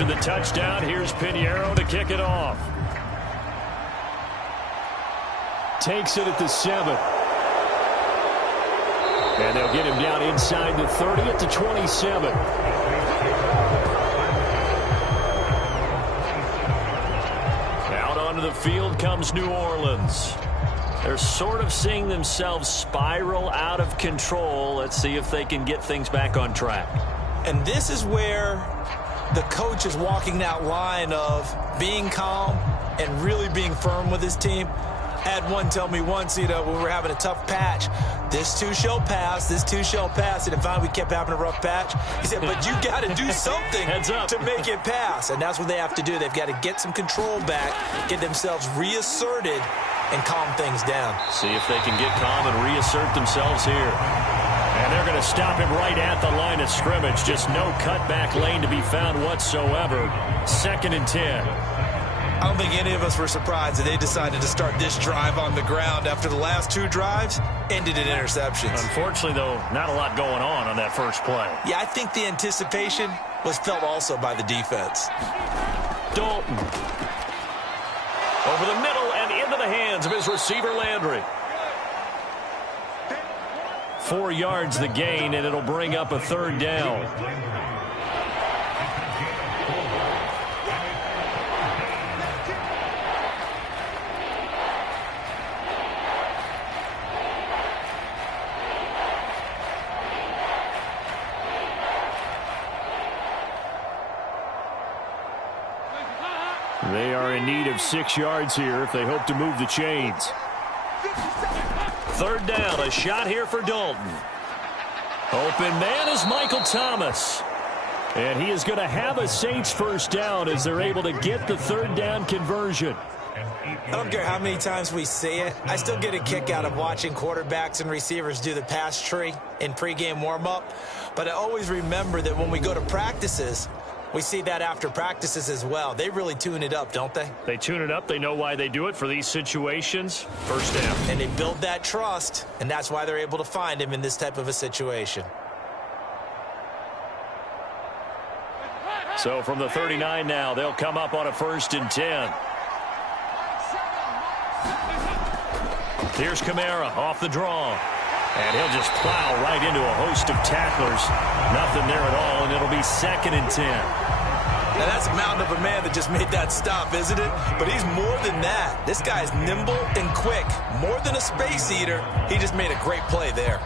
After the touchdown, here's Pinheiro to kick it off. Takes it at the 7. And they'll get him down inside the 30 at the 27. Out onto the field comes New Orleans. They're sort of seeing themselves spiral out of control. Let's see if they can get things back on track. And this is where the coach is walking that line of being calm and really being firm with his team. I had one tell me once, when we were having a tough patch, this too shall pass, this too shall pass. And finally we kept having a rough patch. He said, but you got to do something to make it pass. And that's what they have to do. They've got to get some control back, get themselves reasserted, and calm things down. See if they can get calm and reassert themselves here. And they're going to stop him right at the line of scrimmage. Just no cutback lane to be found whatsoever. 2nd and 10. I don't think any of us were surprised that they decided to start this drive on the ground after the last 2 drives ended in interceptions. Unfortunately, though, not a lot going on that first play. Yeah, I think the anticipation was felt also by the defense. Dalton. Over the middle and into the hands of his receiver, Landry. 4 yards the gain, and it'll bring up a 3rd down. They are in need of 6 yards here if they hope to move the chains. 3rd down, a shot here for Dalton. Open man is Michael Thomas. And he is going to have a Saints 1st down as they're able to get the 3rd down conversion. I don't care how many times we see it. I still get a kick out of watching quarterbacks and receivers do the pass tree in pregame warm-up. But I always remember that when we go to practices, we see that after practices as well. They really tune it up, don't they? They tune it up. They know why they do it for these situations. 1st down. And they build that trust, and that's why they're able to find him in this type of a situation. So from the 39 now, they'll come up on a 1st and 10. Here's Kamara off the draw. And he'll just plow right into a host of tacklers. Nothing there at all, and it'll be 2nd and 10. Now that's a mountain of a man that just made that stop, isn't it? But he's more than that. This guy's nimble and quick. More than a space eater, he just made a great play there.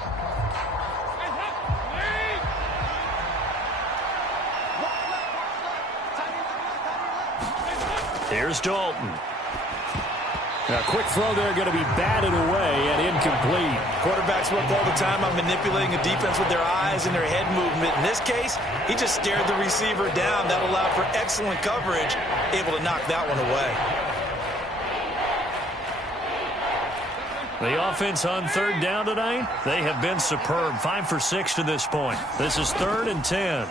Here's Dalton. A quick throw there going to be batted away and incomplete. Quarterbacks work all the time on manipulating a defense with their eyes and their head movement. In this case, he just stared the receiver down. That allowed for excellent coverage, able to knock that one away. The offense on 3rd down tonight, they have been superb. 5 for 6 to this point. This is 3rd and 10.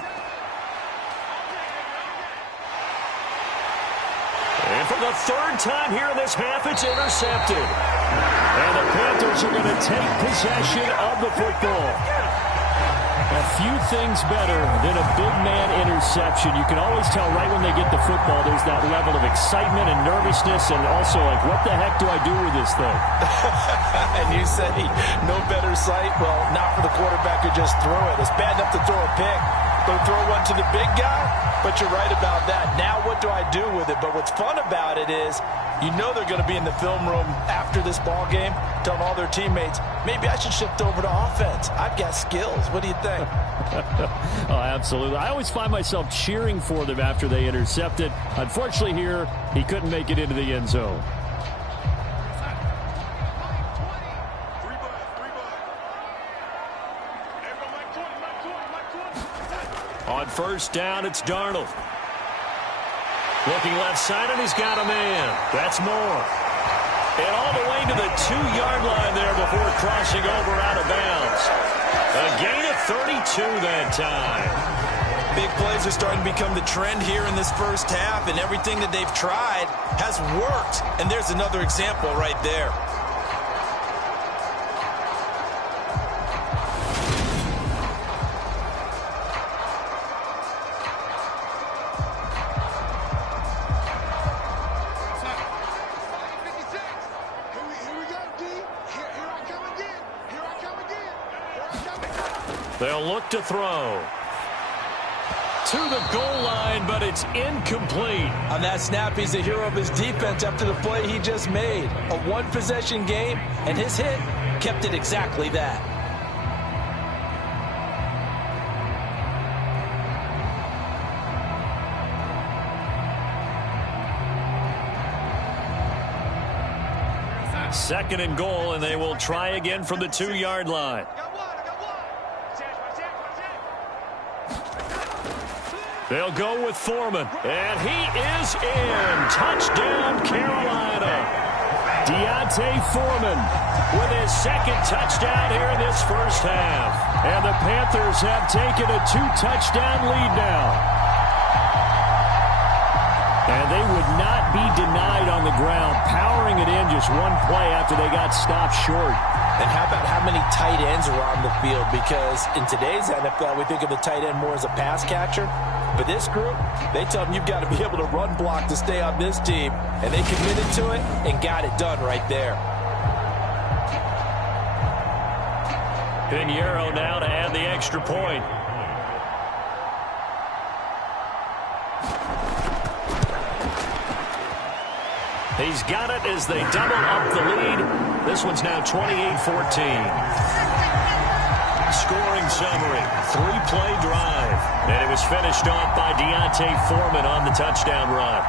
And for the 3rd time here in this half, it's intercepted. And the Panthers are going to take possession of the football. A few things better than a big man interception. You can always tell right when they get the football, there's that level of excitement and nervousness, and also like, what the heck do I do with this thing? And you say no better sight? Well, not for the quarterback who just threw it. It's bad enough to throw a pick, but throw one to the big guy? But you're right about that. Now what do I do with it? But what's fun about it is you know they're going to be in the film room after this ball game telling all their teammates, maybe I should shift over to offense. I've got skills. What do you think? Oh, absolutely. I always find myself cheering for them after they intercept it. Unfortunately here, he couldn't make it into the end zone. On 1st down, it's Darnold. Looking left side, and he's got a man. That's Moore. And all the way to the 2-yard line there before crossing over out of bounds. A gain of 32 that time. Big plays are starting to become the trend here in this 1st half, and everything that they've tried has worked. And there's another example right there. They'll look to throw. To the goal line, but it's incomplete. On that snap, he's the hero of his defense after the play he just made. A 1-possession game, and his hit kept it exactly that. Second and goal, and they will try again from the 2-yard line. They'll go with Foreman, and he is in. Touchdown, Carolina. Deontay Foreman with his 2nd touchdown here in this 1st half. And the Panthers have taken a 2-touchdown lead now. And they would not be denied on the ground, powering it in just one play after they got stopped short. And how about how many tight ends are on the field? Because in today's NFL, we think of the tight end more as a pass catcher. But this group, they tell them you've got to be able to run block to stay on this team. And they committed to it and got it done right there. Pinheiro now to add the extra point. He's got it as they double up the lead. This one's now 28-14. Scoring summary, 3-play drive. And it was finished off by Deontay Foreman on the touchdown run.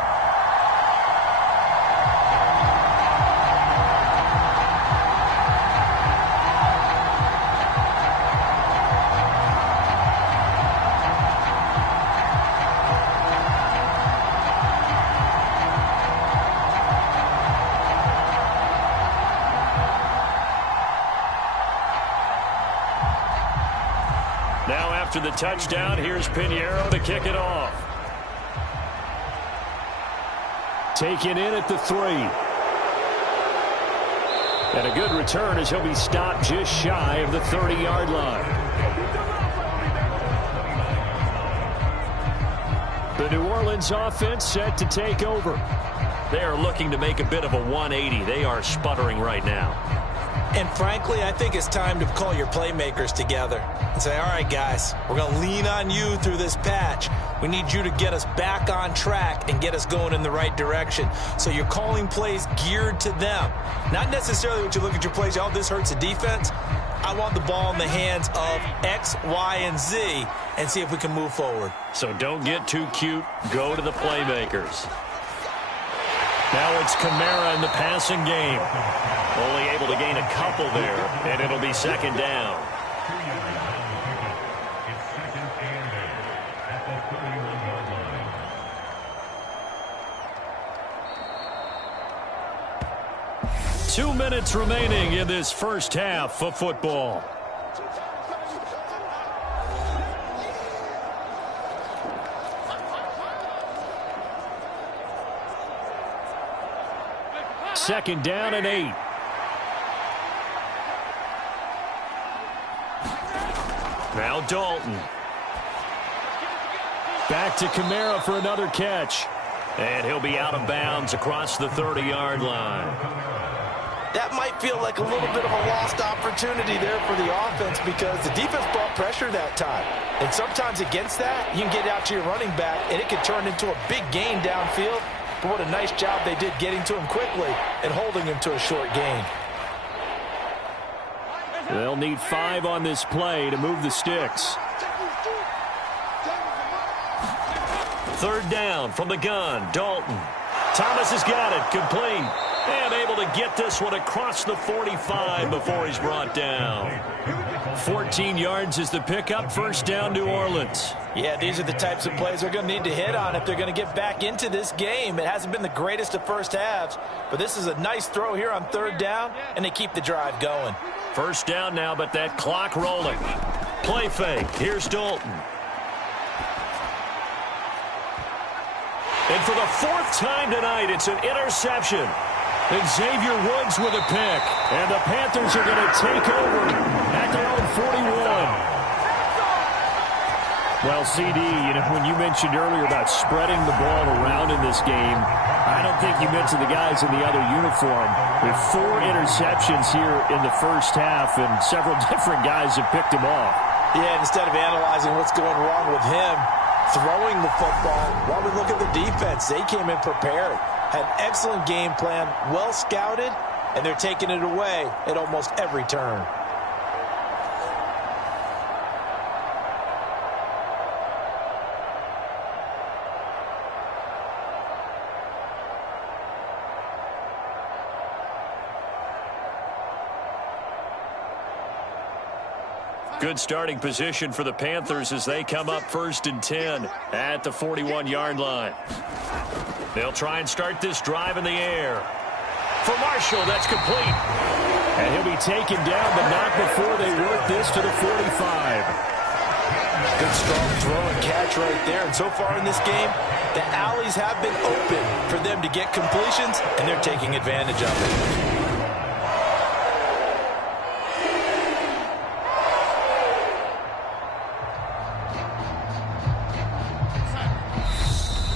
After the touchdown, here's Pinheiro to kick it off. Taken in at the 3. And a good return as he'll be stopped just shy of the 30-yard line. The New Orleans offense set to take over. They are looking to make a bit of a 180. They are sputtering right now. And frankly, I think it's time to call your playmakers together and say, all right, guys, we're going to lean on you through this patch. We need you to get us back on track and get us going in the right direction. So you're calling plays geared to them. Not necessarily when you look at your plays, oh, this hurts the defense. I want the ball in the hands of X, Y, and Z and see if we can move forward. So don't get too cute. Go to the playmakers. Now it's Kamara in the passing game. Only able to gain a couple there, and it'll be second down. Two minutes remaining in this first half of football. Second down and 8. Now Dalton. Back to Kamara for another catch. And he'll be out of bounds across the 30-yard line. That might feel like a little bit of a lost opportunity there for the offense because the defense brought pressure that time. And sometimes against that, you can get out to your running back, and it could turn into a big gain downfield. But what a nice job they did getting to him quickly and holding him to a short gain. They'll need 5 on this play to move the sticks. Third down from the gun, Dalton. Thomas has got it, complete. And able to get this one across the 45 before he's brought down. 14 yards is the pickup, first down New Orleans. Yeah, these are the types of plays they're going to need to hit on if they're going to get back into this game. It hasn't been the greatest of first halves, but this is a nice throw here on third down, and they keep the drive going. First down now, but that clock rolling. Play fake. Here's Dalton. And for the 4th time tonight, it's an interception. And Xavier Woods with a pick. And the Panthers are going to take over at their own 41. Well, CD, when you mentioned earlier about spreading the ball around in this game, I don't think you mentioned the guys in the other uniform. With 4 interceptions here in the first half, and several different guys have picked him off. Yeah, instead of analyzing what's going wrong with him, throwing the football, while we look at the defense, they came in prepared. Had an excellent game plan, well scouted, and they're taking it away at almost every turn. Good starting position for the Panthers as they come up 1st and 10 at the 41-yard line. They'll try and start this drive in the air. For Marshall, that's complete. And he'll be taken down, but not before they work this to the 45. Good strong throw and catch right there. And so far in this game, the alleys have been open for them to get completions, and they're taking advantage of it.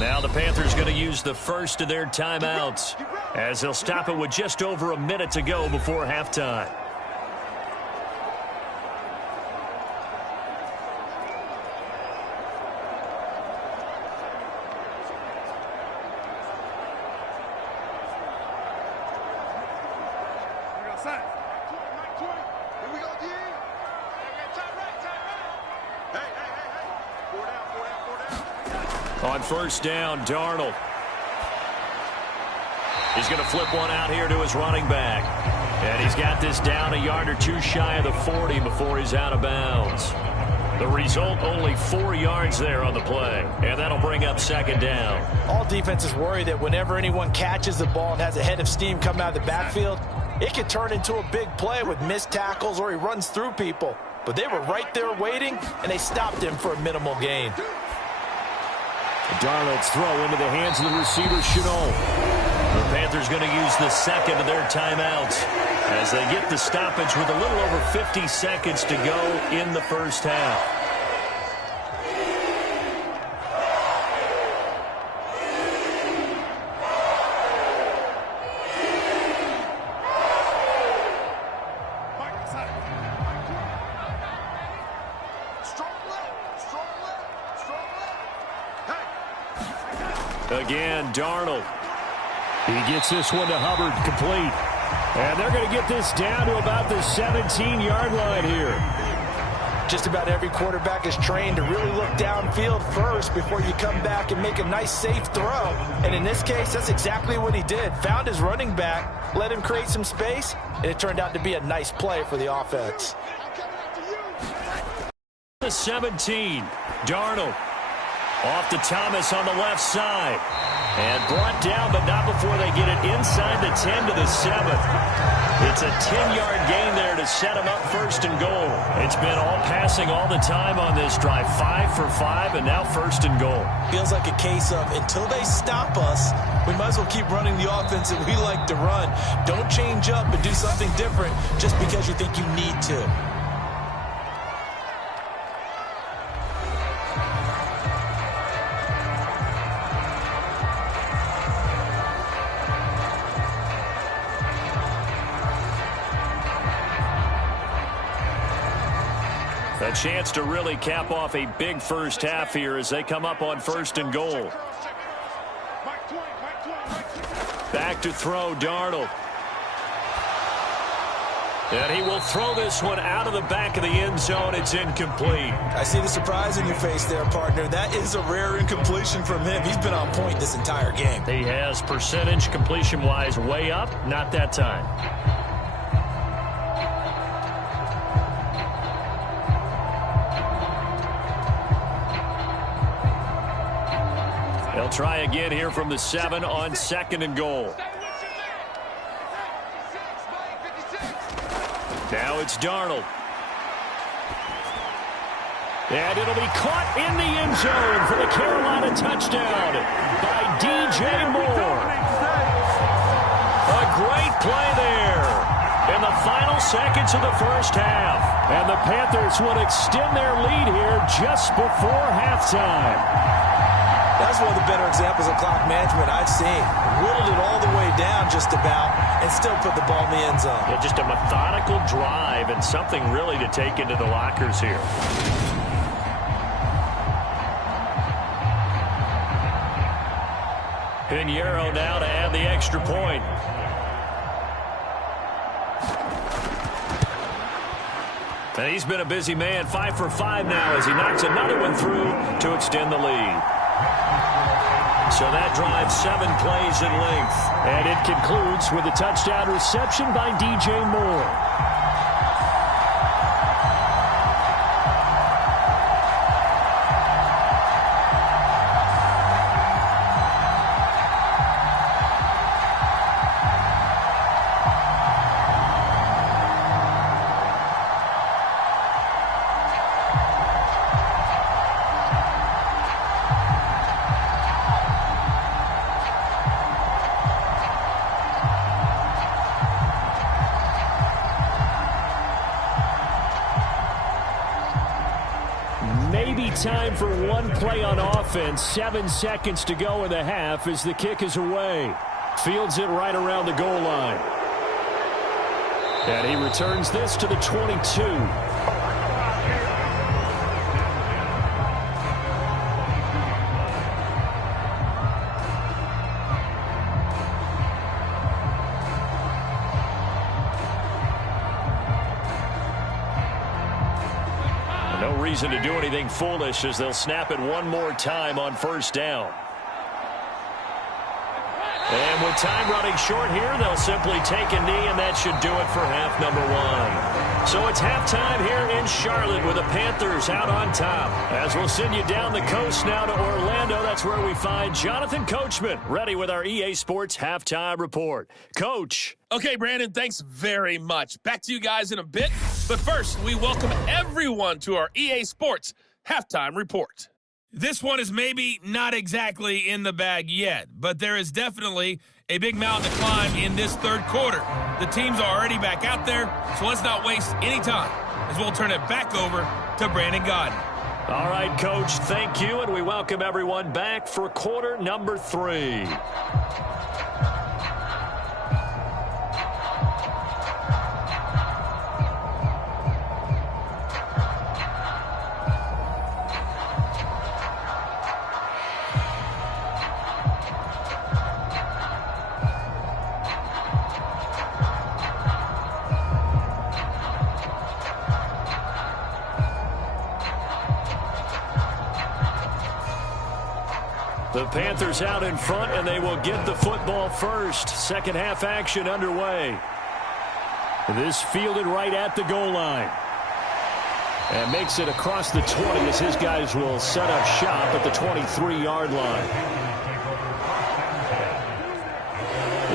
Now the Panthers going to use the first of their timeouts as they'll stop it with just over a minute to go before halftime. On first down, Darnold. He's going to flip one out here to his running back. And he's got this down a yard or two shy of the 40 before he's out of bounds. The result, only 4 yards there on the play. And that'll bring up second down. All defenses worry that whenever anyone catches the ball and has a head of steam coming out of the backfield, it could turn into a big play with missed tackles or he runs through people. but they were right there waiting, and they stopped him for a minimal gain. Darnold's throw into the hands of the receiver, Chenault. The Panthers going to use the second of their timeouts as they get the stoppage with a little over 50 seconds to go in the first half. Again, Darnold. He gets this one to Hubbard, complete. And they're going to get this down to about the 17-yard line here. Just about every quarterback is trained to really look downfield first before you come back and make a nice, safe throw. And in this case, that's exactly what he did. Found his running back, let him create some space, and it turned out to be a nice play for the offense. The 17, Darnold. Off to Thomas on the left side. And brought down, but not before they get it inside the 10 to the 7. It's a 10-yard gain there to set them up first and goal. It's been all passing all the time on this drive. 5 for 5, and now first and goal. Feels like a case of until they stop us, we might as well keep running the offense that we like to run. Don't change up and do something different just because you think you need to. A chance to really cap off a big first half here as they come up on first and goal. Back to throw, Darnold. And he will throw this one out of the back of the end zone. It's incomplete. I see the surprise in your face there, partner. That is a rare incompletion from him. He's been on point this entire game. He has percentage completion-wise way up. Not that time. They'll try again here from the 7 on second and goal. Now it's Darnold. And it'll be caught in the end zone for the Carolina touchdown by DJ Moore. A great play there in the final seconds of the first half. And the Panthers will extend their lead here just before halftime. That's one of the better examples of clock management I've seen. Whittled it all the way down just about and still put the ball in the end zone. Yeah, just a methodical drive and something really to take into the lockers here. Pinheiro now to add the extra point. And he's been a busy man. 5 for 5 now as he knocks another one through to extend the lead. So that drives 7 plays in length. And it concludes with a touchdown reception by DJ Moore. Time for one play on offense. 7 seconds to go in the half as the kick is away. Fields it right around the goal line. And he returns this to the 22. Reason to do anything foolish as they'll snap it one more time on first down. And with time running short here, they'll simply take a knee, and that should do it for half number 1. So it's halftime here in Charlotte with the Panthers out on top. As we'll send you down the coast now to Orlando, that's where we find Jonathan Coachman ready with our EA Sports Halftime Report. Coach. Okay, Brandon, thanks very much. Back to you guys in a bit. But first, we welcome everyone to our EA Sports Halftime Report. This one is maybe not exactly in the bag yet, but there is definitely a big mountain to climb in this third quarter. The teams are already back out there, so let's not waste any time as we'll turn it back over to Brandon Godden. All right, Coach, thank you, and we welcome everyone back for quarter number 3. The Panthers out in front, and they will get the football first. Second half action underway. This fielded right at the goal line. And makes it across the 20 as his guys will set up shop at the 23-yard line.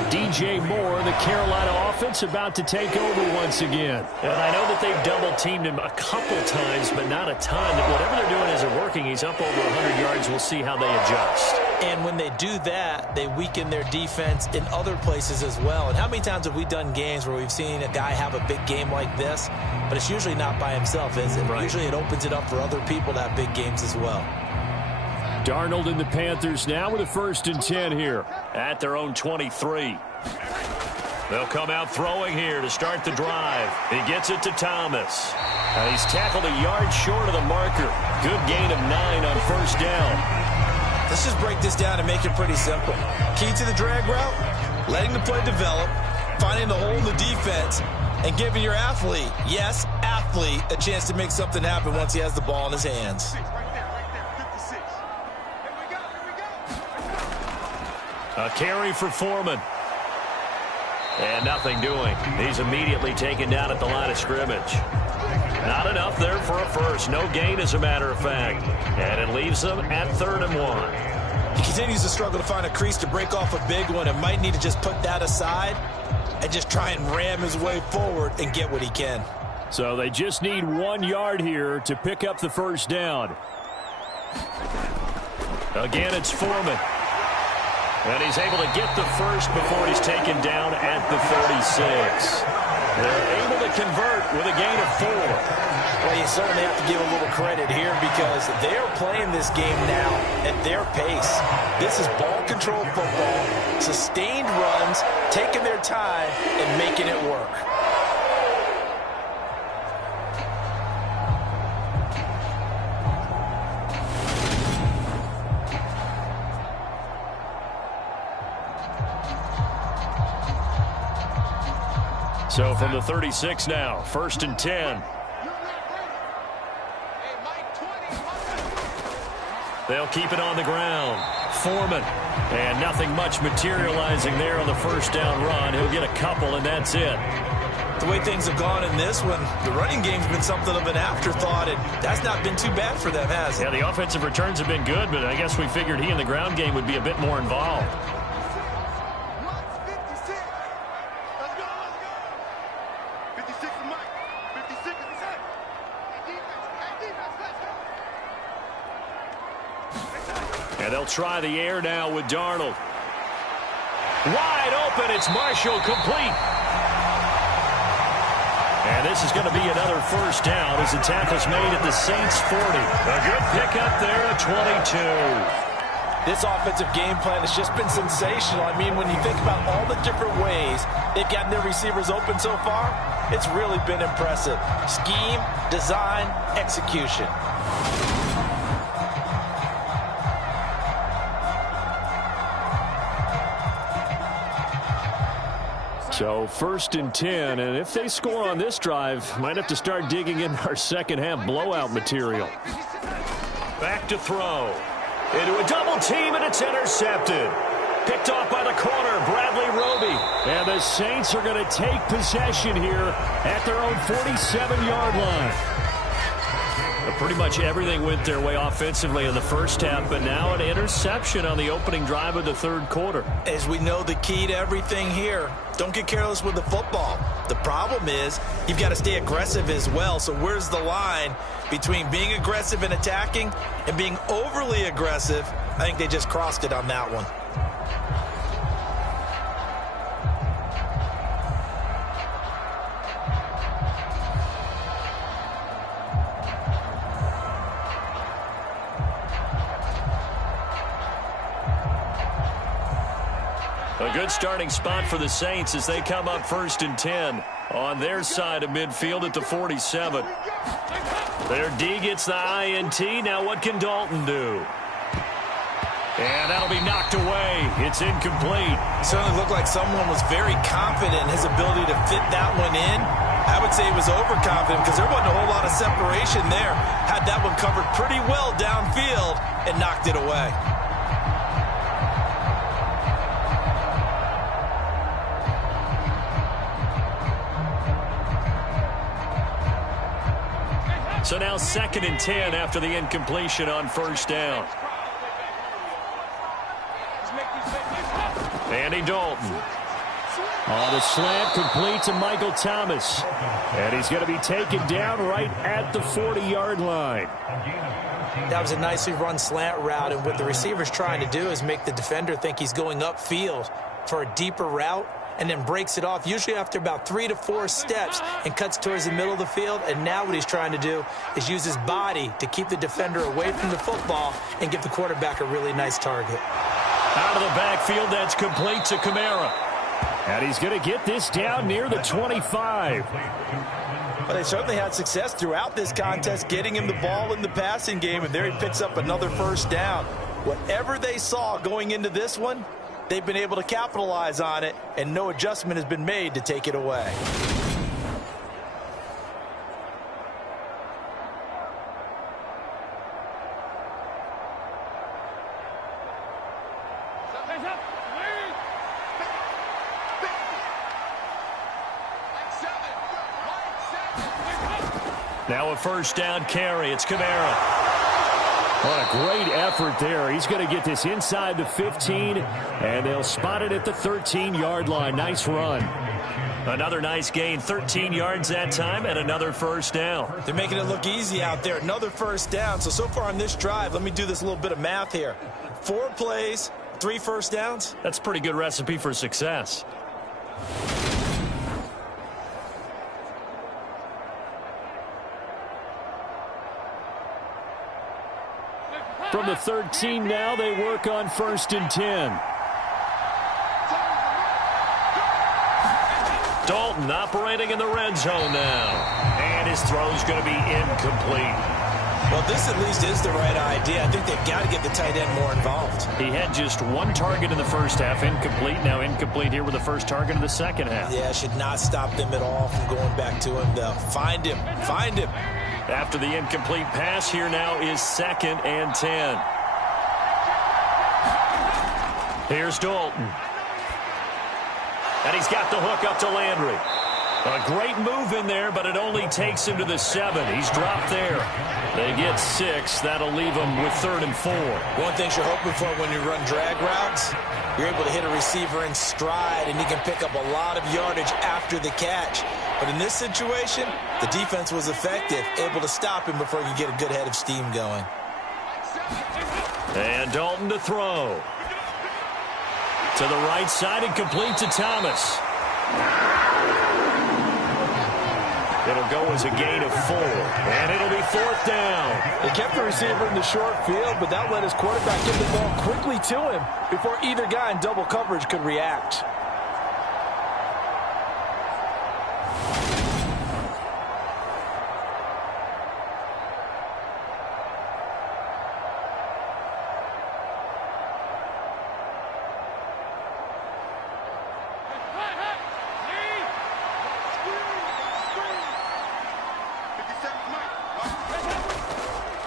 DJ Moore, the Carolina offense, about to take over once again. And I know that they've double-teamed him a couple times, but not a ton. Whatever they're doing isn't working. He's up over 100 yards. We'll see how they adjust. And when they do that, they weaken their defense in other places as well. And how many times have we done games where we've seen a guy have a big game like this, but it's usually not by himself, is it? Right. Usually it opens it up for other people to have big games as well. Darnold and the Panthers now with a 1st and 10 here at their own 23. They'll come out throwing here to start the drive. He gets it to Thomas. And he's tackled a yard short of the marker. Good gain of 9 on 1st down. Let's just break this down and make it pretty simple. Key to the drag route, letting the play develop, finding the hole in the defense, and giving your athlete, yes, athlete, a chance to make something happen once he has the ball in his hands. A carry for Foreman. And nothing doing. He's immediately taken down at the line of scrimmage. Not enough there for a first. No gain, as a matter of fact. And it leaves them at 3rd and 1. He continues to struggle to find a crease to break off a big one and might need to just put that aside and just try and ram his way forward and get what he can. So they just need 1 yard here to pick up the 1st down. Again, it's Foreman. And he's able to get the first before he's taken down at the 36. They're able to convert with a gain of 4. Well, you certainly have to give a little credit here because they are playing this game now at their pace. This is ball control football, sustained runs, taking their time and making it work. So from the 36 now, 1st and 10. They'll keep it on the ground. Foreman. And nothing much materializing there on the 1st down run. He'll get a couple, and that's it. The way things have gone in this one, the running game's been something of an afterthought, and that's not been too bad for them, has it? Yeah, the offensive returns have been good, but I guess we figured he in the ground game would be a bit more involved. And they'll try the air now with Darnold. Wide open, it's Marshall, complete. And this is going to be another 1st down as the tackle's made at the Saints 40. A good pickup there at 22. This offensive game plan has just been sensational. I mean, when you think about all the different ways they've gotten their receivers open so far, it's really been impressive. Scheme, design, execution. So 1st and 10, and if they score on this drive, might have to start digging in our second half blowout material. Back to throw. Into a double team, and it's intercepted. Picked off by the corner, Bradley Roby. And the Saints are going to take possession here at their own 47-yard line. Pretty much everything went their way offensively in the first half, but now an interception on the opening drive of the third quarter. As we know, the key to everything here, don't get careless with the football. The problem is you've got to stay aggressive as well. So where's the line between being aggressive and attacking and being overly aggressive? I think they just crossed it on that one. A good starting spot for the Saints as they come up 1st and 10 on their side of midfield at the 47. Their D gets the INT. Now what can Dalton do? And that'll be knocked away. It's incomplete. It certainly looked like someone was very confident in his ability to fit that one in. I would say he was overconfident because there wasn't a whole lot of separation there. Had that one covered pretty well downfield and knocked it away. So now 2nd and 10 after the incompletion on 1st down. Andy Dalton. On a slant, complete to Michael Thomas. And he's going to be taken down right at the 40-yard line. That was a nicely run slant route, and what the receiver's trying to do is make the defender think he's going upfield for a deeper route, and then breaks it off, usually after about 3 to 4 steps, and cuts towards the middle of the field. And now what he's trying to do is use his body to keep the defender away from the football and give the quarterback a really nice target. Out of the backfield, that's complete to Kamara. And he's going to get this down near the 25. Well, they certainly had success throughout this contest, getting him the ball in the passing game, and there he picks up another 1st down. Whatever they saw going into this one, they've been able to capitalize on it, and no adjustment has been made to take it away. Now a 1st down carry. It's Kamara. What a great effort there. He's going to get this inside the 15, and they'll spot it at the 13-yard line. Nice run. Another nice gain, 13 yards that time, and another 1st down. They're making it look easy out there. Another 1st down. So far on this drive, let me do this little bit of math here. 4 plays, 3 1st downs. That's a pretty good recipe for success. From the 13 now, they work on 1st and 10. Dalton operating in the red zone now. And his throw's going to be incomplete. Well, this at least is the right idea. I think they've got to get the tight end more involved. He had just 1 target in the first half, incomplete. Now incomplete here with the first target of the second half. Yeah, should not stop them at all from going back to him. They'll find him. Find him. After the incomplete pass, here now is 2nd and 10. Here's Dalton. And he's got the hook up to Landry. A great move in there, but it only takes him to the 7. He's dropped there. They get 6. That'll leave him with 3rd and 4. One thing you're hoping for when you run drag routes, you're able to hit a receiver in stride, and he can pick up a lot of yardage after the catch. But in this situation, the defense was effective, able to stop him before he could get a good head of steam going. And Dalton to throw. To the right side and complete to Thomas. It'll go as a gain of 4, and it'll be 4th down. They kept the receiver in the short field, but that let his quarterback get the ball quickly to him before either guy in double coverage could react.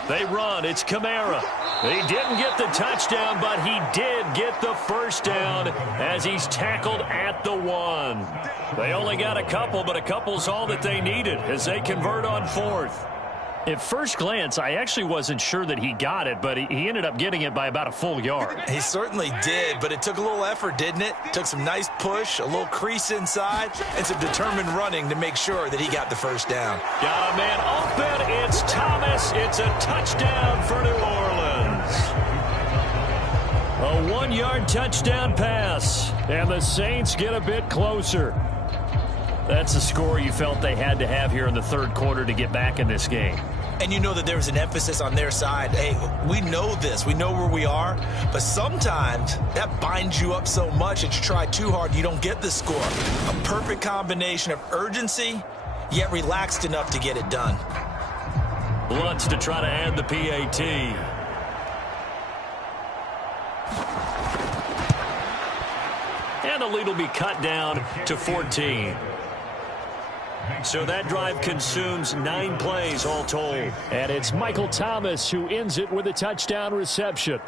They run. It's Kamara. He didn't get the touchdown, but he did get the 1st down as he's tackled at the 1. They only got a couple, but a couple's all that they needed as they convert on 4th. At first glance, I actually wasn't sure that he got it, but he ended up getting it by about a full yard. He certainly did, but it took a little effort, didn't it? Took some nice push, a little crease inside, and some determined running to make sure that he got the first down. Got a man open. It's Thomas. It's a touchdown for New Orleans. A 1-yard touchdown pass, and the Saints get a bit closer. That's a score you felt they had to have here in the third quarter to get back in this game. And you know that there was an emphasis on their side. Hey, we know this. We know where we are. But sometimes that binds you up so much that you try too hard, you don't get the score. A perfect combination of urgency, yet relaxed enough to get it done. Lutz to try to add the PAT. And the lead will be cut down to 14. So that drive consumes 9 plays all told. And it's Michael Thomas who ends it with a touchdown reception.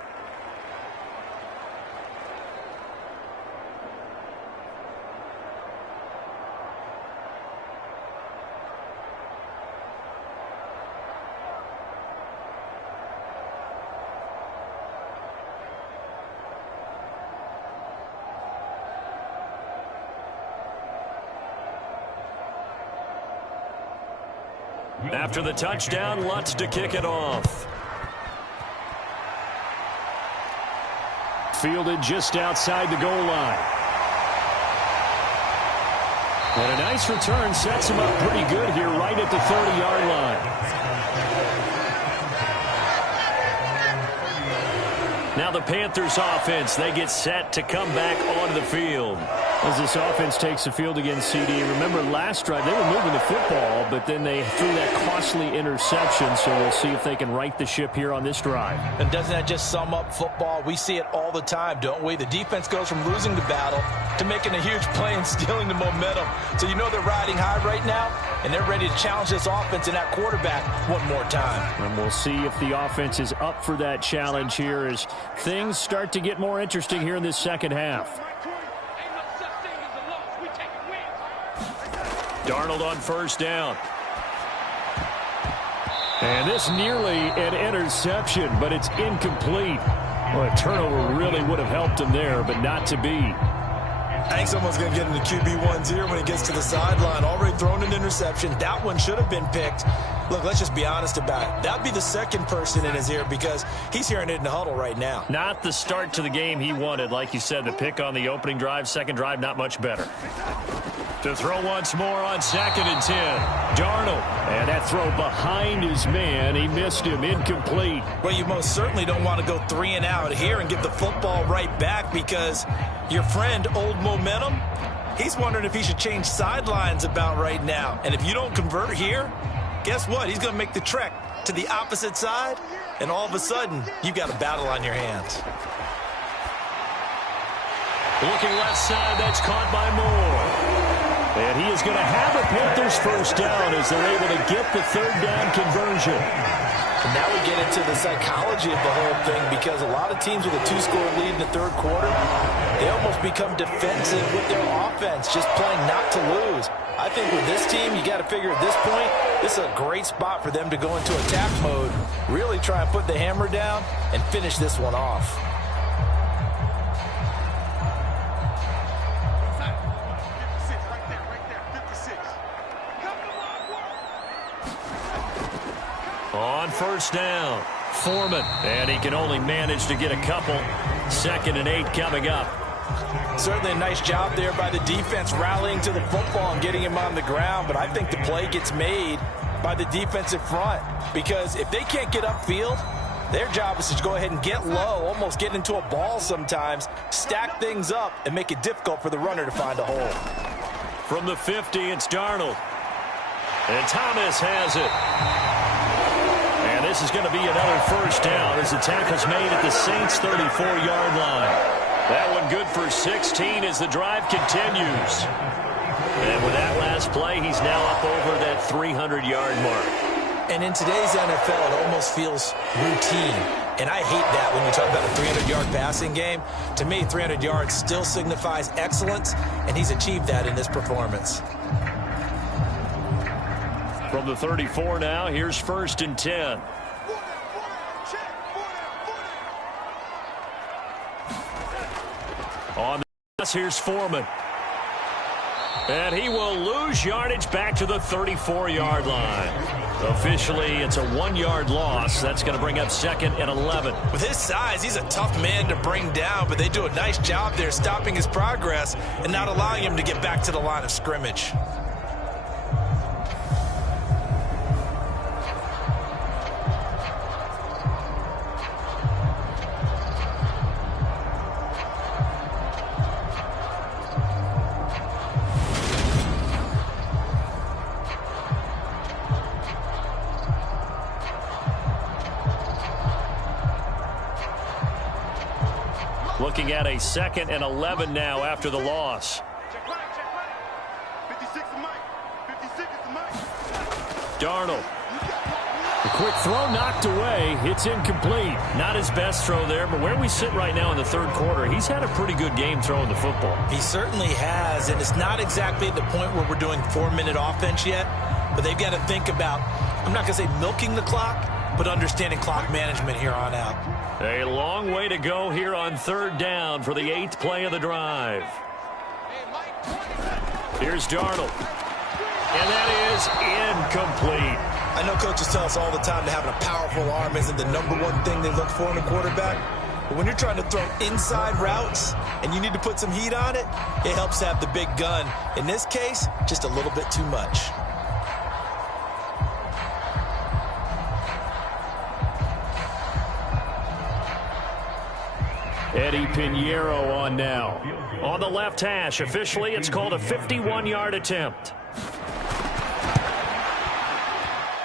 After the touchdown, Lutz to kick it off. Fielded just outside the goal line. And a nice return sets him up pretty good here right at the 30-yard line. Now the Panthers offense, they get set to come back onto the field. As this offense takes the field against CD, remember last drive they were moving the football, but then they threw that costly interception, so we'll see if they can right the ship here on this drive. And doesn't that just sum up football? We see it all the time, don't we? The defense goes from losing the battle to making a huge play and stealing the momentum. So you know they're riding high right now, and they're ready to challenge this offense and that quarterback one more time. And we'll see if the offense is up for that challenge here as things start to get more interesting here in this second half. Darnold on first down. And this nearly an interception, but it's incomplete. Well, a turnover really would have helped him there, but not to be. I think someone's going to get into QB1's ear when he gets to the sideline. Already thrown an interception. That one should have been picked. Look, let's just be honest about it. That would be the second person in his ear because he's hearing it in the huddle right now. Not the start to the game he wanted. Like you said, the pick on the opening drive, second drive, not much better. To throw once more on 2nd and 10. Darnold. And that throw behind his man. He missed him. Incomplete. Well, you most certainly don't want to go 3 and out here and give the football right back because your friend, Old Momentum, he's wondering if he should change sidelines about right now. And if you don't convert here, guess what? He's going to make the trek to the opposite side, and all of a sudden, you've got a battle on your hands. Looking left side, that's caught by Moore. And he is going to have a Panthers first down as they're able to get the third down conversion. And now we get into the psychology of the whole thing because a lot of teams with a 2-score lead in the third quarter, they almost become defensive with their offense, just playing not to lose. I think with this team, you got to figure at this point, this is a great spot for them to go into attack mode, really try and put the hammer down and finish this one off. On first down, Foreman, and he can only manage to get a couple. 2nd and 8 coming up. Certainly a nice job there by the defense rallying to the football and getting him on the ground, but I think the play gets made by the defensive front because if they can't get upfield, their job is to go ahead and get low, almost get into a ball sometimes, stack things up, and make it difficult for the runner to find a hole. From the 50, it's Darnold. And Thomas has it. And this is going to be another first down as the tackle's made at the Saints' 34-yard line. That one good for 16 as the drive continues. And with that last play, he's now up over that 300-yard mark. And in today's NFL, it almost feels routine. And I hate that when you talk about a 300-yard passing game. To me, 300 yards still signifies excellence, and he's achieved that in this performance. From the 34 now, here's 1st and 10. On the pass, here's Foreman. And he will lose yardage back to the 34-yard line. Officially, it's a 1-yard loss. That's going to bring up 2nd and 11. With his size, he's a tough man to bring down, but they do a nice job there stopping his progress and not allowing him to get back to the line of scrimmage. Looking at a 2nd and 11 now after the loss. Darnold. The quick throw knocked away. It's incomplete. Not his best throw there, but where we sit right now in the 3rd quarter, he's had a pretty good game throwing the football. He certainly has, and it's not exactly at the point where we're doing 4-minute offense yet, but they've got to think about, I'm not going to say milking the clock, but understanding clock management here on out. A long way to go here on 3rd down for the 8th play of the drive. Here's Darnold. And that is incomplete. I know coaches tell us all the time that having a powerful arm isn't the #1 thing they look for in a quarterback. But when you're trying to throw inside routes and you need to put some heat on it, it helps to have the big gun. In this case, just a little bit too much. Eddie Pinheiro on now. On the left hash, officially it's called a 51-yard attempt.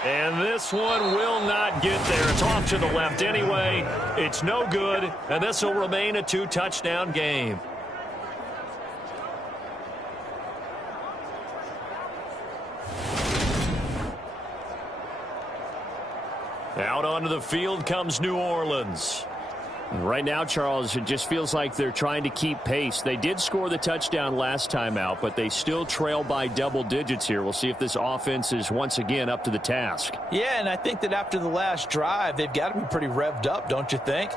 And this one will not get there. It's off to the left anyway. It's no good, and this will remain a 2-touchdown game. Out onto the field comes New Orleans. Right now, Charles, it just feels like they're trying to keep pace. They did score the touchdown last time out, but they still trail by double digits here. We'll see if this offense is once again up to the task. Yeah, and I think that after the last drive, they've got to be pretty revved up, don't you think?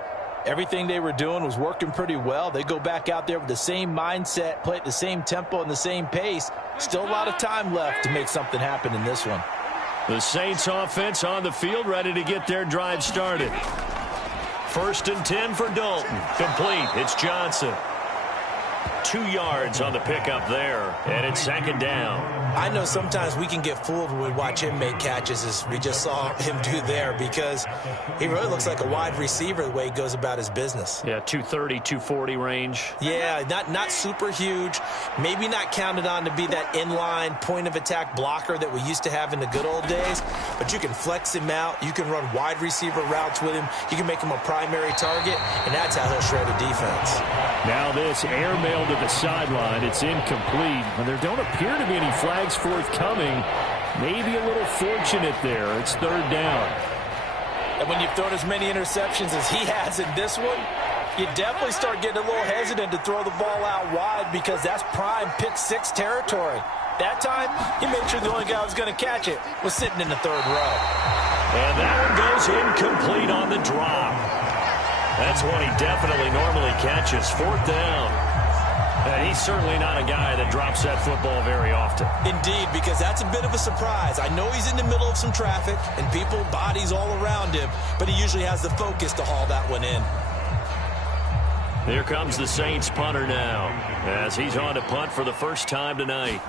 Everything they were doing was working pretty well. They go back out there with the same mindset, play at the same tempo and the same pace. Still a lot of time left to make something happen in this one. The Saints offense on the field, ready to get their drive started. 1st and 10 for Dalton. Complete. It's Johnson. 2 yards on the pickup there, and it's 2nd down. I know sometimes we can get fooled when we watch him make catches, as we just saw him do there, because he really looks like a wide receiver the way he goes about his business. Yeah, 230, 240 range. Yeah, not super huge. Maybe not counted on to be that inline point-of-attack blocker that we used to have in the good old days, but you can flex him out. You can run wide receiver routes with him. You can make him a primary target, and that's how he'll shred a defense. Now this airmail to the sideline. It's incomplete. And there don't appear to be any flags forthcoming. Maybe a little fortunate there. It's 3rd down. And when you've thrown as many interceptions as he has in this one, you definitely start getting a little hesitant to throw the ball out wide, because that's prime pick 6 territory. That time, he made sure the only guy who was going to catch it was sitting in the 3rd row. And that one goes incomplete on the drop. That's one he definitely normally catches. 4th down. And he's certainly not a guy that drops that football very often. Indeed, because that's a bit of a surprise. I know he's in the middle of some traffic and people, bodies all around him, but he usually has the focus to haul that one in. Here comes the Saints punter now, as he's on to punt for the first time tonight.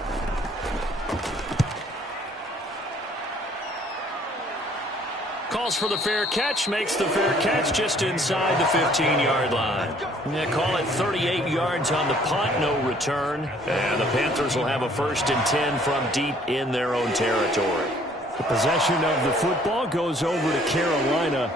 Calls for the fair catch, makes the fair catch just inside the 15-yard line. They call it 38 yards on the punt, no return. And the Panthers will have a 1st and 10 from deep in their own territory. The possession of the football goes over to Carolina.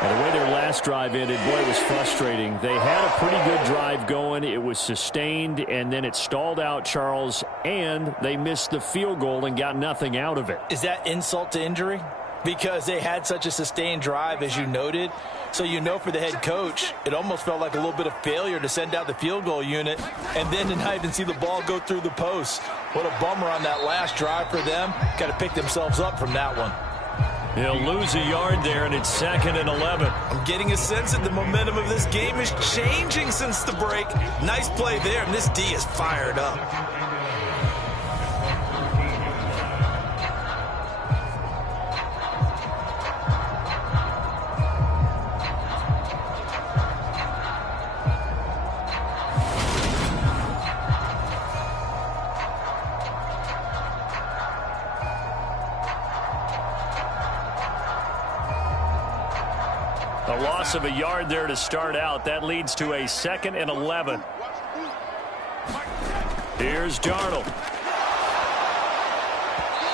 And the way their last drive ended, boy, it was frustrating. They had a pretty good drive going. It was sustained, and then it stalled out, Charles, and they missed the field goal and got nothing out of it. Is that insult to injury? Because they had such a sustained drive, as you noted. So you know, for the head coach, it almost felt like a little bit of failure to send out the field goal unit and then to not even see the ball go through the post. What a bummer on that last drive for them. Got to pick themselves up from that one. He'll lose a yard there, and it's 2nd and 11. I'm getting a sense that the momentum of this game is changing since the break. Nice play there, and this D is fired up. A loss of a yard there to start out. That leads to a 2nd and 11. Here's Darnold.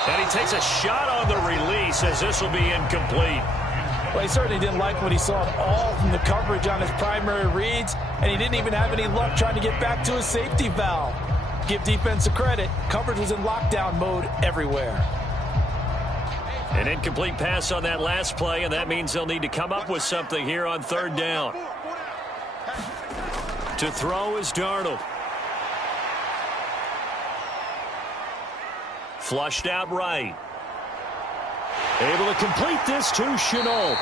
And he takes a shot on the release as this will be incomplete. Well, he certainly didn't like what he saw at all from the coverage on his primary reads, and he didn't even have any luck trying to get back to his safety valve. Give defense a credit. Coverage was in lockdown mode everywhere. An incomplete pass on that last play, and that means they'll need to come up with something here on 3rd down. To throw is Darnold. Flushed out right. Able to complete this to Chenault.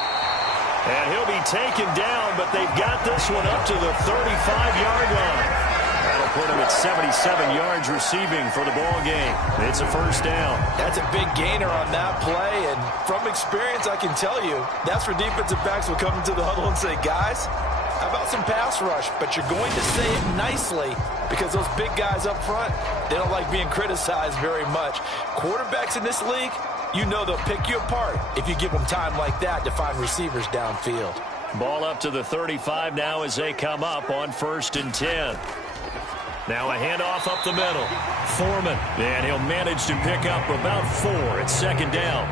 And he'll be taken down, but they've got this one up to the 35-yard line. That'll put him at 77 yards receiving for the ball game. It's a 1st down. That's a big gainer on that play, and from experience, I can tell you, that's where defensive backs will come into the huddle and say, guys, how about some pass rush? But you're going to say it nicely because those big guys up front, they don't like being criticized very much. Quarterbacks in this league, you know they'll pick you apart if you give them time like that to find receivers downfield. Ball up to the 35 now as they come up on 1st and 10. Now a handoff up the middle. Foreman, and he'll manage to pick up about 4 at 2nd down.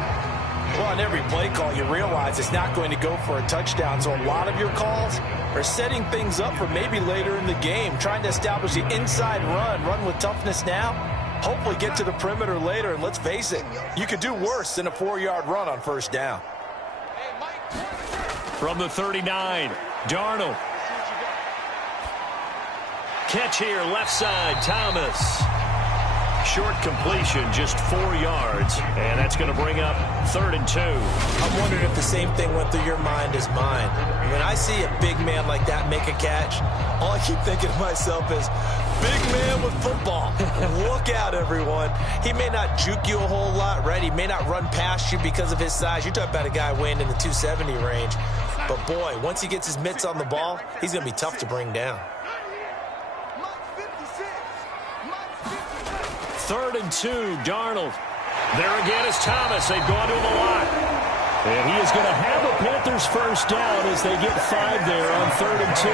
Well, on every play call, you realize it's not going to go for a touchdown, so a lot of your calls are setting things up for maybe later in the game, trying to establish the inside run with toughness now, hopefully get to the perimeter later, and let's face it, you could do worse than a 4-yard run on 1st down. From the 39, Darnold. Catch here, left side, Thomas. Short completion, just 4 yards, and that's going to bring up 3rd and 2. I'm wondering if the same thing went through your mind as mine. When I see a big man like that make a catch, all I keep thinking to myself is, big man with football. Look out, everyone. He may not juke you a whole lot, right? He may not run past you because of his size. You're talking about a guy weighing in the 270 range. But, boy, once he gets his mitts on the ball, he's going to be tough to bring down. 3rd and 2, Darnold. There again is Thomas. They've gone to him a lot. And he is going to have a Panthers 1st down as they get 5 there on 3rd and 2.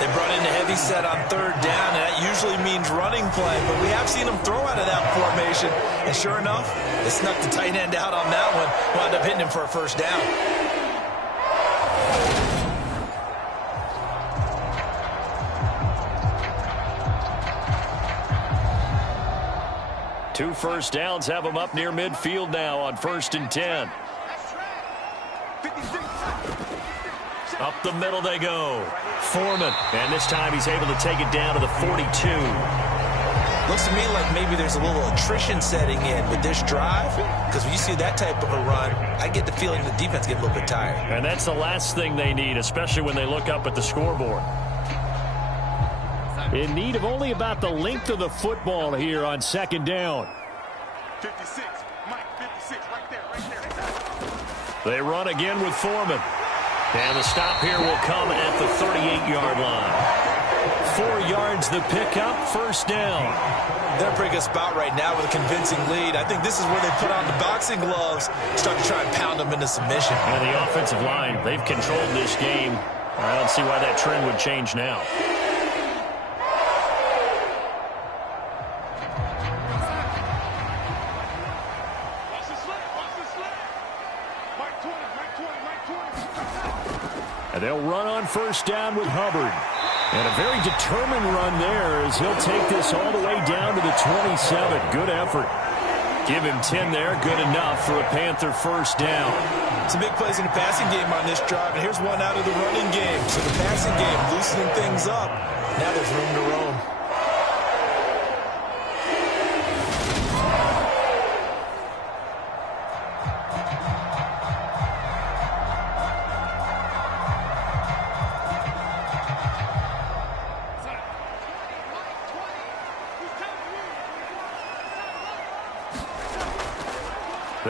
They brought in a heavy set on 3rd down, and that usually means running play. But we have seen them throw out of that formation. And sure enough, they snuck the tight end out on that one. Wound up hitting him for a 1st down. Two 1st downs have them up near midfield now on 1st and 10. Up the middle they go. Foreman, and this time he's able to take it down to the 42. Looks to me like maybe there's a little attrition setting in with this drive, because when you see that type of a run, I get the feeling the defense gets a little bit tired. And that's the last thing they need, especially when they look up at the scoreboard. In need of only about the length of the football here on 2nd down. 56, Mike, 56, right there. They run again with Foreman. And the stop here will come at the 38-yard line. 4 yards the pickup, 1st down. They're in a pretty good spot right now with a convincing lead. I think this is where they put on the boxing gloves, start to try and pound them into submission. And the offensive line, they've controlled this game. I don't see why that trend would change now. And they'll run on 1st down with Hubbard. And a very determined run there as he'll take this all the way down to the 27. Good effort. Give him 10 there. Good enough for a Panther 1st down. Some big plays in the passing game on this drive, and here's one out of the running game. So the passing game loosening things up. Now there's room to roam.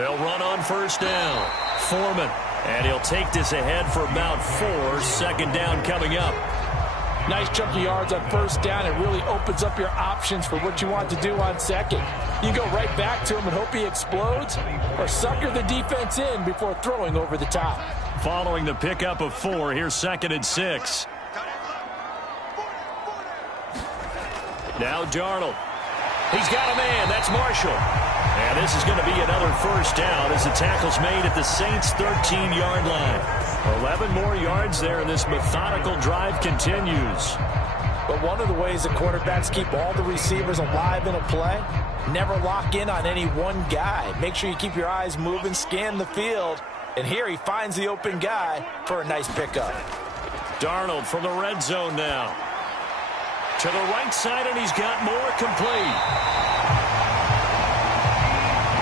They'll run on first down. Foreman. And he'll take this ahead for about 4. Second down coming up. Nice chunk of yards on first down. It really opens up your options for what you want to do on second. You go right back to him and hope he explodes, or sucker the defense in before throwing over the top. Following the pickup of 4, here's 2nd and 6. Now Darnold. He's got a man. That's Marshall. And this is going to be another first down as the tackle's made at the Saints' 13-yard line. 11 more yards there, and this methodical drive continues. But one of the ways the quarterbacks keep all the receivers alive in a play, never lock in on any one guy. Make sure you keep your eyes moving, scan the field, and here he finds the open guy for a nice pickup. Darnold from the red zone now. To the right side, and he's got more complete.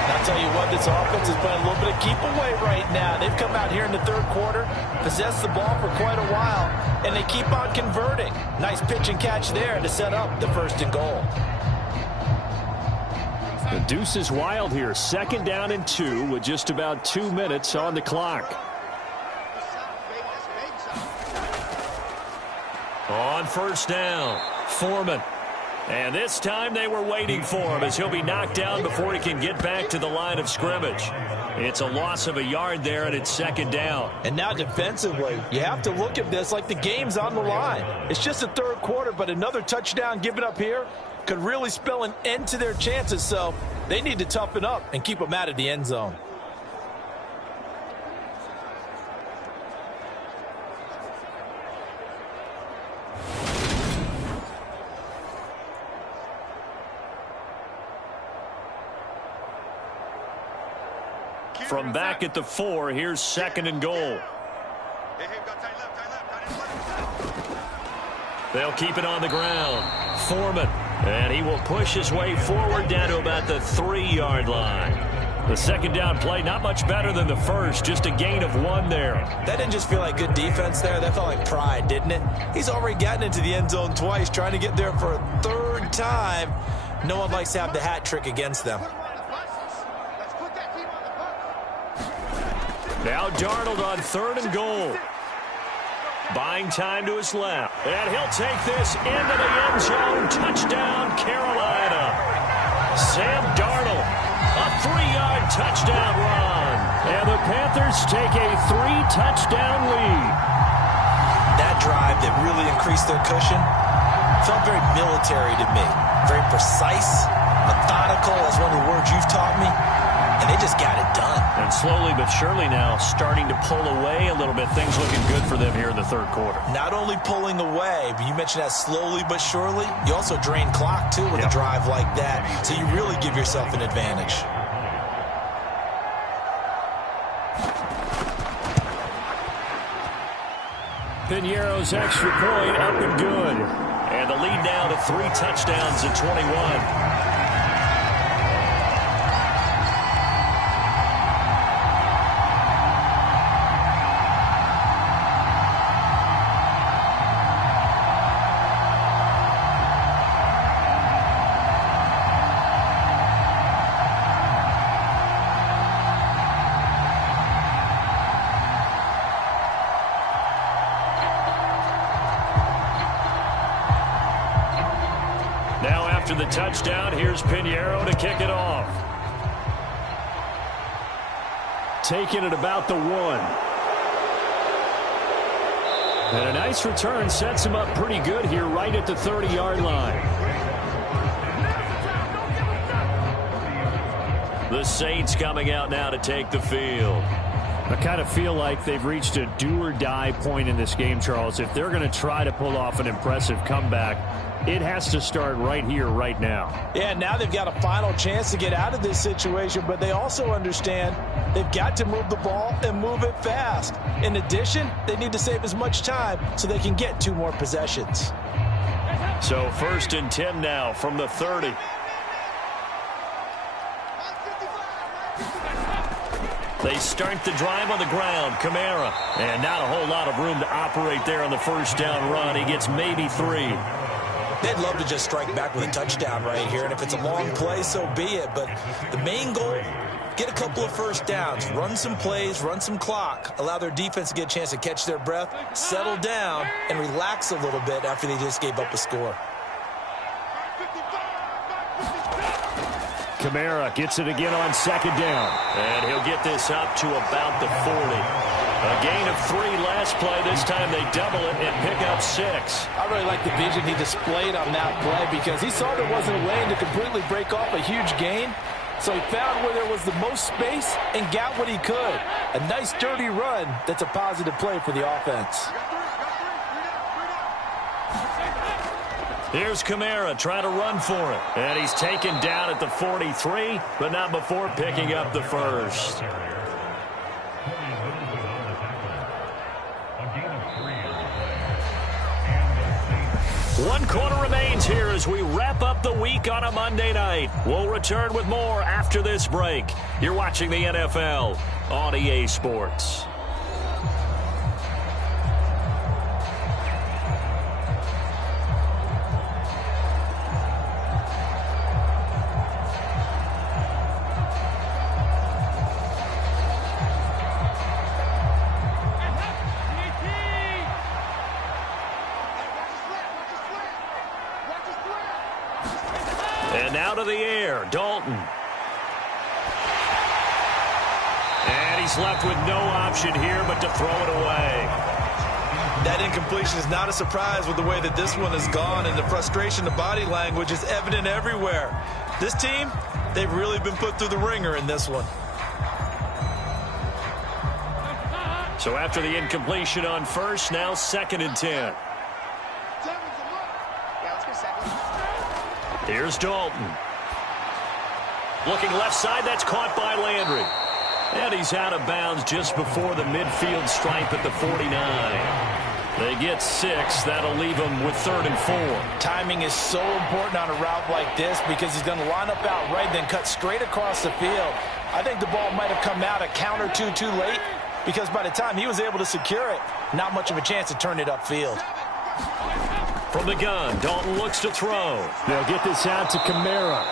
I'll tell you what, this offense is playing a little bit of keep away right now. They've come out here in the third quarter, possessed the ball for quite a while, and they keep on converting. Nice pitch and catch there to set up the 1st and goal. The deuce is wild here. 2nd down and 2 with just about 2 minutes on the clock. On first down, Foreman. And this time they were waiting for him as he'll be knocked down before he can get back to the line of scrimmage. It's a loss of a yard there, and it's 2nd down. And now defensively, you have to look at this like the game's on the line. It's just the third quarter, but another touchdown given up here could really spell an end to their chances, so they need to toughen up and keep them out of the end zone. From back at the 4, here's 2nd and goal. They'll keep it on the ground. Foreman. And he will push his way forward down to about the 3-yard line. The 2nd down play, not much better than the first, just a gain of 1 there. That didn't just feel like good defense there. That felt like pride, didn't it? He's already gotten into the end zone twice, trying to get there for a 3rd time. No one likes to have the hat trick against them. Now Darnold on 3rd and goal. Buying time to his left. And he'll take this into the end zone. Touchdown, Carolina. Sam Darnold, a 3-yard touchdown run. And the Panthers take a 3-touchdown lead. That drive that really increased their cushion felt very military to me. Very precise, methodical. That's one of the words you've taught me. And they just got it done. And slowly but surely now starting to pull away a little bit. Things looking good for them here in the third quarter. Not only pulling away, but you mentioned that slowly but surely. You also drain clock, too, with a drive like that. So you really give yourself an advantage. Piñeiro's extra point up and good. And the lead now to 3 touchdowns at 21. After the touchdown, here's Piñeiro to kick it off. Taking it about the 1. And a nice return sets him up pretty good here right at the 30-yard line. The Saints coming out now to take the field. I kind of feel like they've reached a do-or-die point in this game, Charles. If they're going to try to pull off an impressive comeback, it has to start right here, right now. Yeah, now they've got a final chance to get out of this situation, but they also understand they've got to move the ball and move it fast. In addition, they need to save as much time so they can get 2 more possessions. So 1st and 10 now from the 30. They start the drive on the ground. Kamara. And not a whole lot of room to operate there on the first down run. He gets maybe 3. They'd love to just strike back with a touchdown right here, and if it's a long play, so be it. But the main goal, Get a couple of first downs, run some plays, run some clock, allow their defense to get a chance to catch their breath, settle down, and relax a little bit after they just gave up a score. Kamara gets it again on second down. And he'll get this up to about the 40. A gain of 3 last play. This time they double it and pick up 6. I really like the vision he displayed on that play because he saw there wasn't a lane to completely break off a huge gain. So he found where there was the most space and got what he could. A nice dirty run that's a positive play for the offense. Here's Kamara trying to run for it. And he's taken down at the 43, but not before picking up the first. One quarter remains here as we wrap up the week on a Monday night. We'll return with more after this break. You're watching the NFL on EA Sports. And out of the air, Dalton. And he's left with no option here but to throw it away. That incompletion is not a surprise with the way that this one has gone, and the frustration, the body language is evident everywhere. This team, they've really been put through the ringer in this one. So after the incompletion on first, now 2nd and 10. Here's Dalton. Looking left side, that's caught by Landry. And he's out of bounds just before the midfield stripe at the 49. They get 6. That'll leave them with 3rd and 4. Timing is so important on a route like this because he's going to line up out right, then cut straight across the field. I think the ball might have come out a count or two too late because by the time he was able to secure it, not much of a chance to turn it upfield. From the gun, Dalton looks to throw. They'll get this out to Kamara.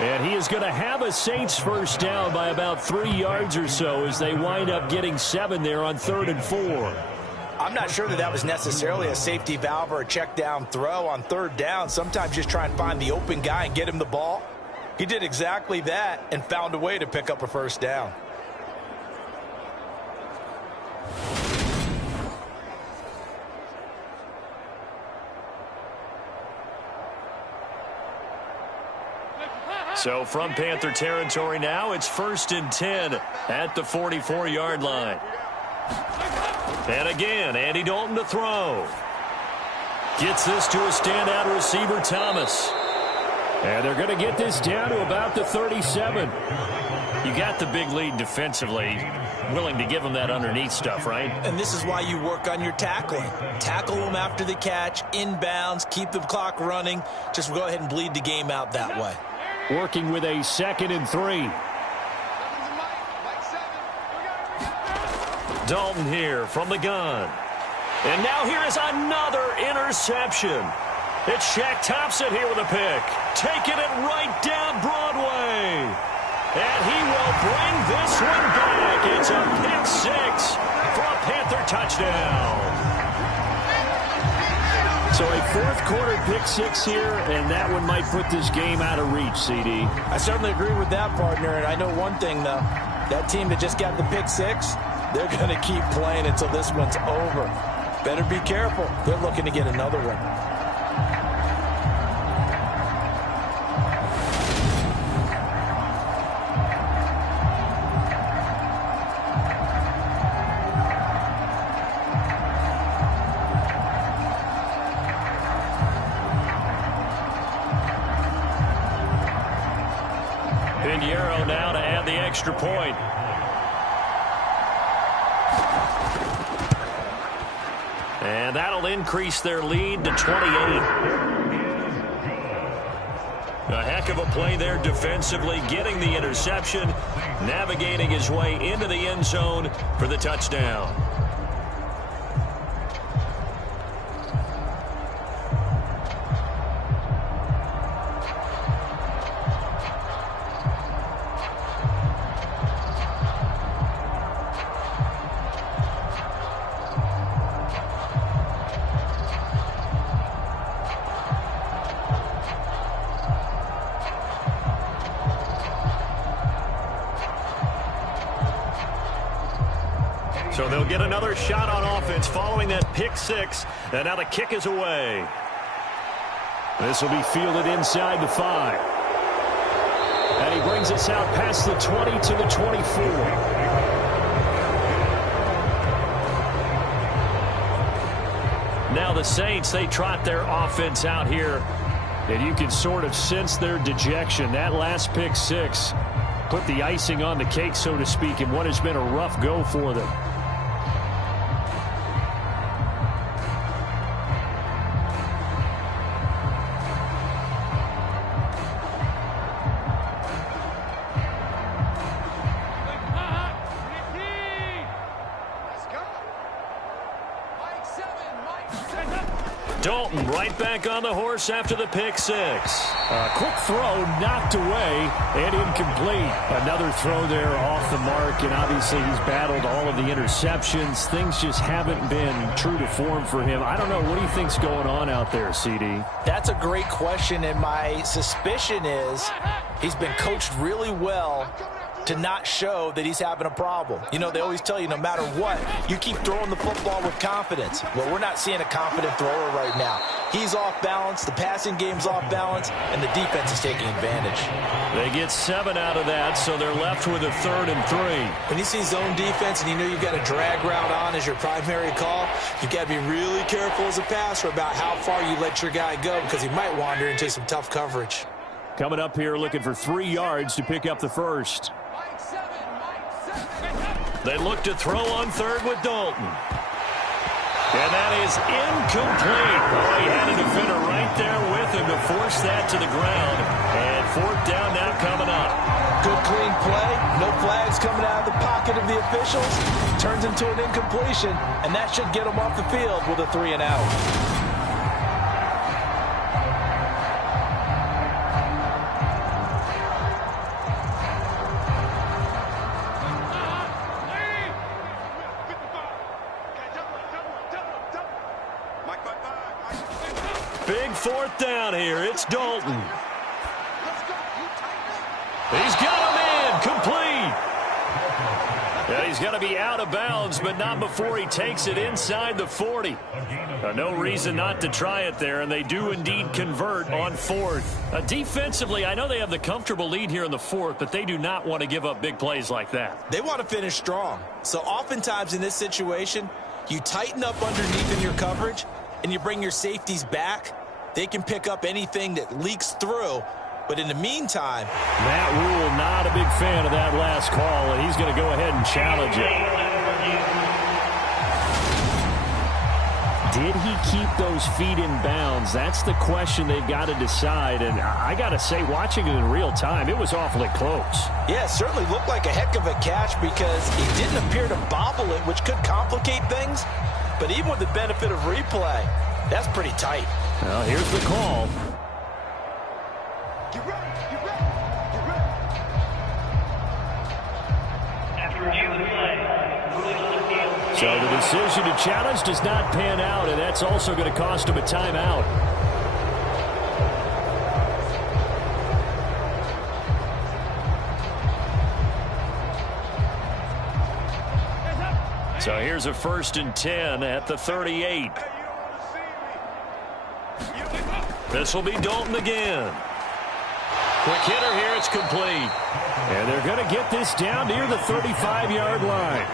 And he is going to have a Saints first down by about 3 yards or so as they wind up getting 7 there on 3rd and 4. I'm not sure that was necessarily a safety valve or a check down throw on 3rd down. Sometimes just try and find the open guy and get him the ball. He did exactly that and found a way to pick up a first down. So from Panther territory now, it's 1st and 10 at the 44-yard line. And again, Andy Dalton to throw. Gets this to a standout receiver, Thomas. And they're going to get this down to about the 37. You got the big lead defensively. Willing to give them that underneath stuff, right? And this is why you work on your tackling. Tackle them after the catch, inbounds, keep the clock running. Just go ahead and bleed the game out that way. Working with a 2nd and 3. Dalton here from the gun. And now here is another interception. It's Shaq Thompson here with a pick. Taking it right down Broadway. And he will bring this one back. It's a pick 6 for a Panther touchdown. So a 4th quarter pick 6 here, and that one might put this game out of reach, CD. I certainly agree with that, partner. And I know one thing, though. That team that just got the pick 6, they're going to keep playing until this one's over. Better be careful. They're looking to get another one. Pinheiro now to add the extra point. And that'll increase their lead to 28. A heck of a play there defensively, getting the interception, navigating his way into the end zone for the touchdown. So they'll get another shot on offense following that pick six. And now the kick is away. This will be fielded inside the 5. And he brings us out past the 20 to the 24. Now the Saints, they trot their offense out here. And you can sort of sense their dejection. That last pick six put the icing on the cake, so to speak, in what has been a rough go for them. Dalton right back on the horse after the pick six. Quick throw knocked away and incomplete. Another throw there off the mark, and obviously he's battled all of the interceptions. Things just haven't been true to form for him. I don't know. What do you think's going on out there, CD? That's a great question, and my suspicion is he's been coached really well to not show that he's having a problem. You know, they always tell you no matter what, you keep throwing the football with confidence. Well, we're not seeing a confident thrower right now. He's off balance, the passing game's off balance, and the defense is taking advantage. They get 7 out of that, so they're left with a 3rd and 3. When you see zone defense and you know you've got a drag route on as your primary call, you've got to be really careful as a passer about how far you let your guy go, because he might wander into some tough coverage. Coming up here looking for 3 yards to pick up the first. They look to throw on 3rd with Dalton. And that is incomplete. Oh, he had a defender right there with him to force that to the ground. And 4th down now coming up. Good clean play. No flags coming out of the pocket of the officials. Turns into an incompletion, and that should get him off the field with a 3 and out. Big 4th down here. It's Dalton. He's got him in. Complete. Yeah, he's got to be out of bounds, but not before he takes it inside the 40. No reason not to try it there, and they do indeed convert on 4th. Defensively, I know they have the comfortable lead here in the 4th, but they do not want to give up big plays like that. They want to finish strong. So oftentimes in this situation, you tighten up underneath in your coverage, and you bring your safeties back. They can pick up anything that leaks through. But in the meantime, Matt Rule not a big fan of that last call, and he's going to go ahead and challenge it. Did he keep those feet in bounds? That's the question they've got to decide. And I got to say, watching it in real time, it was awfully close. Yeah, it certainly looked like a heck of a catch because he didn't appear to bobble it, which could complicate things. But even with the benefit of replay, that's pretty tight. Well, here's the call. Get ready, get ready, get ready. After review of the play, so the decision to challenge does not pan out, and that's also going to cost him a timeout. So here's a 1st and 10 at the 38. This will be Dalton again. Quick hitter here. It's complete. And they're going to get this down near the 35-yard line.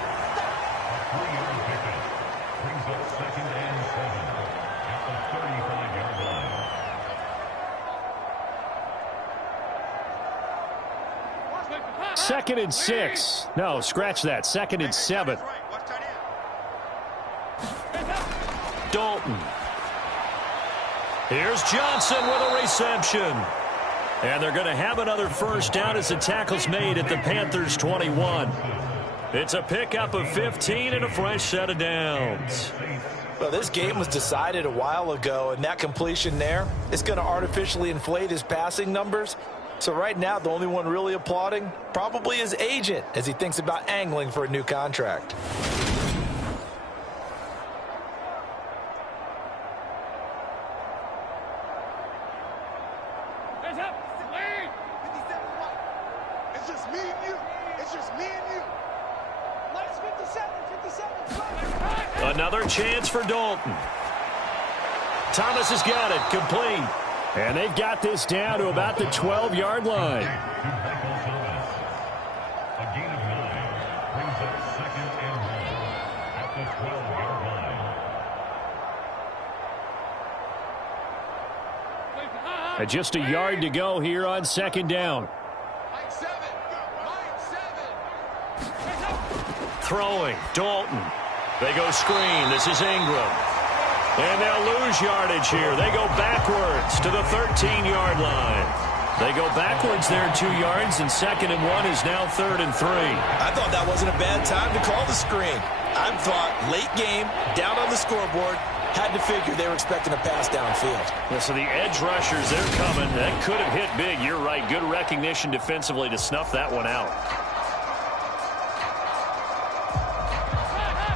Second and 6. No, scratch that. 2nd and 7. Dalton. Here's Johnson with a reception. And they're going to have another 1st down as the tackle's made at the Panthers 21. It's a pickup of 15 and a fresh set of downs. Well, this game was decided a while ago, and that completion there is going to artificially inflate his passing numbers. So right now, the only one really applauding probably his agent as he thinks about angling for a new contract. It's just me and you. It's just me and you. Let's 57, 57. Another chance for Dalton. Thomas has got it, complete. And they've got this down to about the 12-yard line. A gain of 9 brings up 2nd and 1 at the 12-yard line. And just a yard to go here on 2nd down. Throwing, Dalton. They go screen. This is Ingram. And they'll lose yardage here. They go backwards to the 13-yard line. They go backwards there 2 yards, and 2nd and 1 is now 3rd and 3. I thought that wasn't a bad time to call the screen. I thought late game, down on the scoreboard, had to figure they were expecting a pass downfield. Yeah, so the edge rushers, they're coming. That could have hit big. You're right. Good recognition defensively to snuff that one out.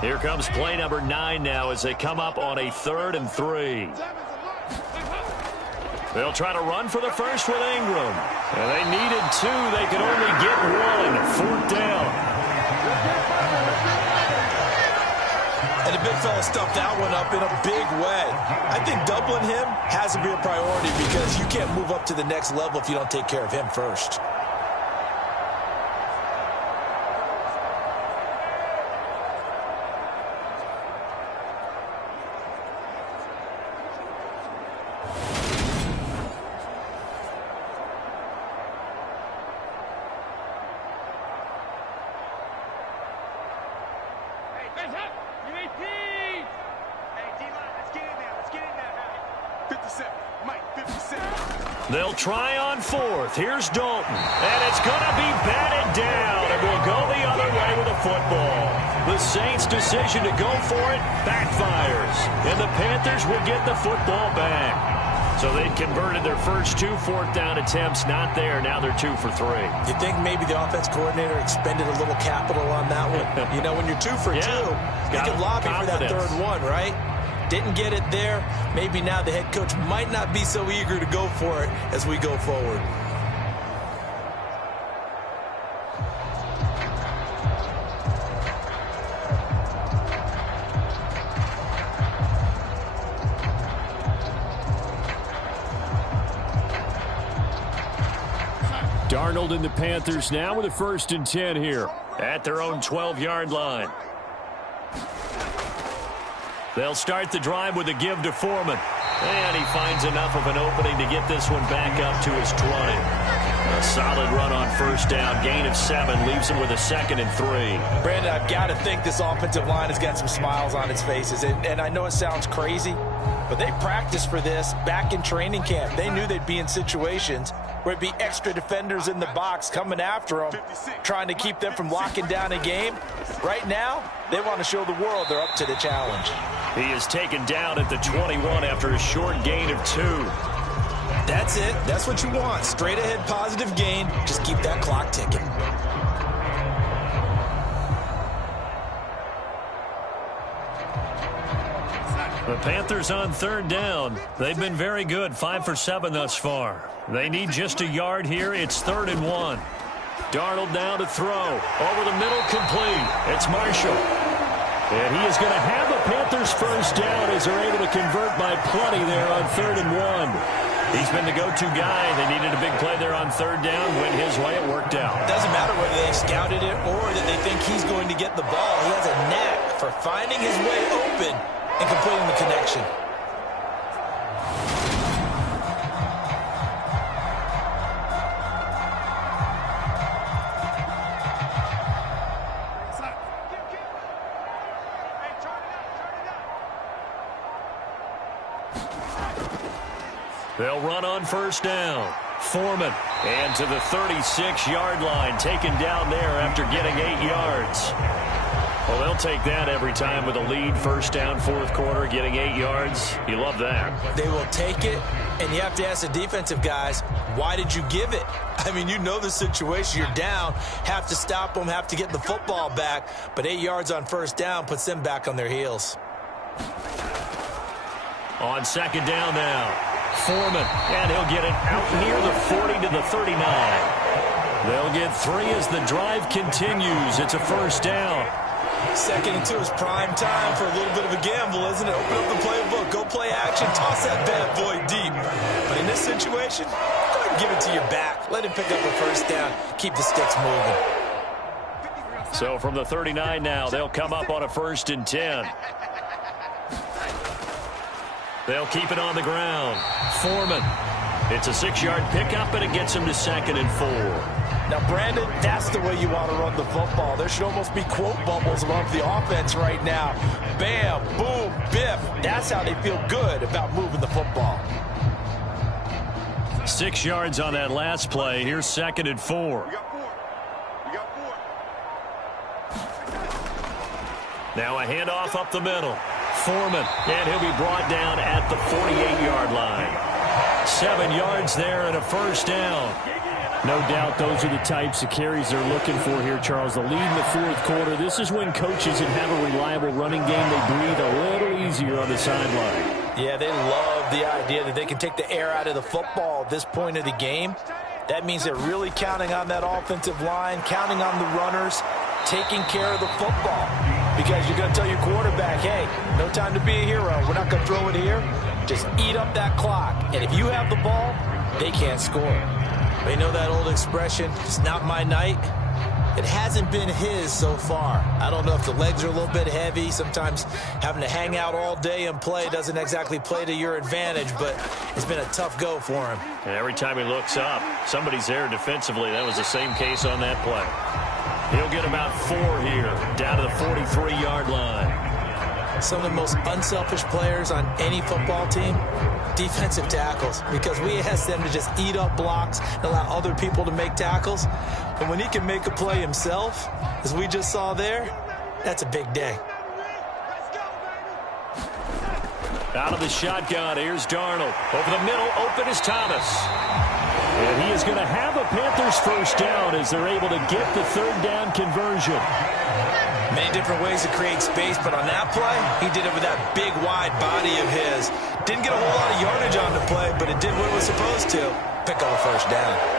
Here comes play number 9 now as they come up on a 3rd and 3. They'll try to run for the first with Ingram. And they needed 2. They could only get 1. 4th down. And the big fella stuffed that one up in a big way. I think doubling him has to be a priority because you can't move up to the next level if you don't take care of him first. They'll try on 4th. Here's Dalton. And it's going to be batted down. And we'll go the other way with a football. The Saints' decision to go for it backfires. And the Panthers will get the football back. So they'd converted their first 2 4th down attempts. Not there. Now they're 2 for 3. You think maybe the offense coordinator expended a little capital on that one? You know, when you're 2 for 2, you can lobby for that 3rd one, right? Didn't get it there. Maybe now the head coach might not be so eager to go for it as we go forward. Darnold and the Panthers now with a 1st and 10 here at their own 12-yard line. They'll start the drive with a give to Foreman. And he finds enough of an opening to get this one back up to his 20. A solid run on 1st down. Gain of 7 leaves him with a 2nd and 3. Brandon, I've got to think this offensive line has got some smiles on its faces. And I know it sounds crazy, but they practiced for this back in training camp. They knew they'd be in situations where it'd be extra defenders in the box coming after them, trying to keep them from locking down a game. Right now, they want to show the world they're up to the challenge. He is taken down at the 21 after a short gain of 2. That's it. That's what you want. Straight ahead positive gain. Just keep that clock ticking. The Panthers on 3rd down. They've been very good, 5 for 7 thus far. They need just a yard here. It's 3rd and 1. Darnold now to throw. Over the middle, complete. It's Marshall. And he is going to have the Panthers first down as they're able to convert by plenty there on 3rd and 1. He's been the go-to guy. They needed a big play there on 3rd down. Went his way. It worked out. It doesn't matter whether they scouted it or that they think he's going to get the ball. He has a knack for finding his way open and completing the connection. They'll run on 1st down. Foreman. And to the 36-yard line. Taken down there after getting 8 yards. Well, they'll take that every time with a lead. 1st down, 4th quarter, getting 8 yards. You love that. They will take it, and you have to ask the defensive guys, why did you give it? I mean, you know the situation. You're down, have to stop them, have to get the football back. But 8 yards on 1st down puts them back on their heels. On 2nd down now. Foreman, and he'll get it out near the 40 to the 39. They'll get 3 as the drive continues. It's a 1st down. 2nd and 2 is prime time for a little bit of a gamble, isn't it? Open up the playbook, go play action, toss that bad boy deep. But in this situation, go ahead and give it to your back. Let him pick up a first down. Keep the sticks moving. So from the 39 now, they'll come up on a 1st and 10. They'll keep it on the ground. Foreman. It's a 6-yard pickup, and it gets him to 2nd and 4. Now, Brandon, that's the way you want to run the football. There should almost be quote bubbles above the offense right now. Bam, boom, biff. That's how they feel good about moving the football. 6 yards on that last play. Here's 2nd and 4. Now a handoff up the middle. Foreman, and he'll be brought down at the 48-yard line. 7 yards there and a 1st down. No doubt those are the types of carries they're looking for here, Charles. The lead in the 4th quarter. This is when coaches that have a reliable running game, they breathe a little easier on the sideline. Yeah, they love the idea that they can take the air out of the football at this point of the game. That means they're really counting on that offensive line, counting on the runners, taking care of the football. Because you're going to tell your quarterback, hey, no time to be a hero. We're not going to throw it here. Just eat up that clock. And if you have the ball, they can't score. They know that old expression, it's not my night. It hasn't been his so far. I don't know if the legs are a little bit heavy. Sometimes having to hang out all day and play doesn't exactly play to your advantage, but it's been a tough go for him. And every time he looks up, somebody's there defensively. That was the same case on that play. He'll get about 4 here, down to the 43-yard line. Some of the most unselfish players on any football team, defensive tackles, because we ask them to just eat up blocks and allow other people to make tackles. And when he can make a play himself, as we just saw there, that's a big day. Out of the shotgun, here's Darnold. Over the middle, open is Thomas. And he is going to have a Panthers 1st down as they're able to get the 3rd down conversion. Many different ways to create space, but on that play, he did it with that big, wide body of his. Didn't get a whole lot of yardage on the play, but it did what it was supposed to. Pick up a 1st down.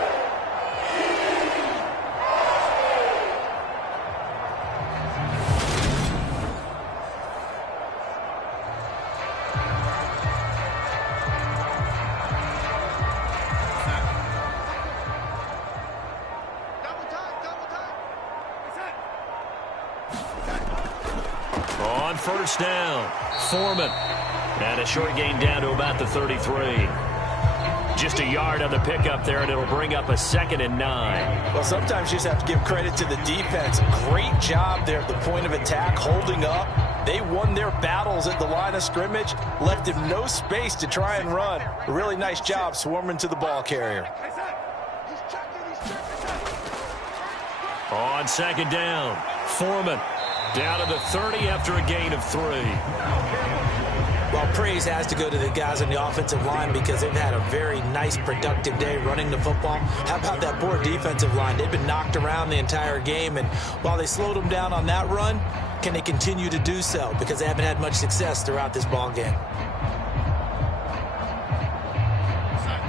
On 1st down, Foreman. And a short gain down to about the 33. Just a yard on the pickup there, and it'll bring up a 2nd and 9. Well, sometimes you just have to give credit to the defense. Great job there at the point of attack, holding up. They won their battles at the line of scrimmage, left him no space to try and run. A really nice job swarming to the ball carrier. On 2nd down, Foreman. Down to the 30 after a gain of 3. Well, praise has to go to the guys on the offensive line because they've had a very nice, productive day running the football. How about that poor defensive line? They've been knocked around the entire game, and while they slowed them down on that run, can they continue to do so? Because they haven't had much success throughout this ball game.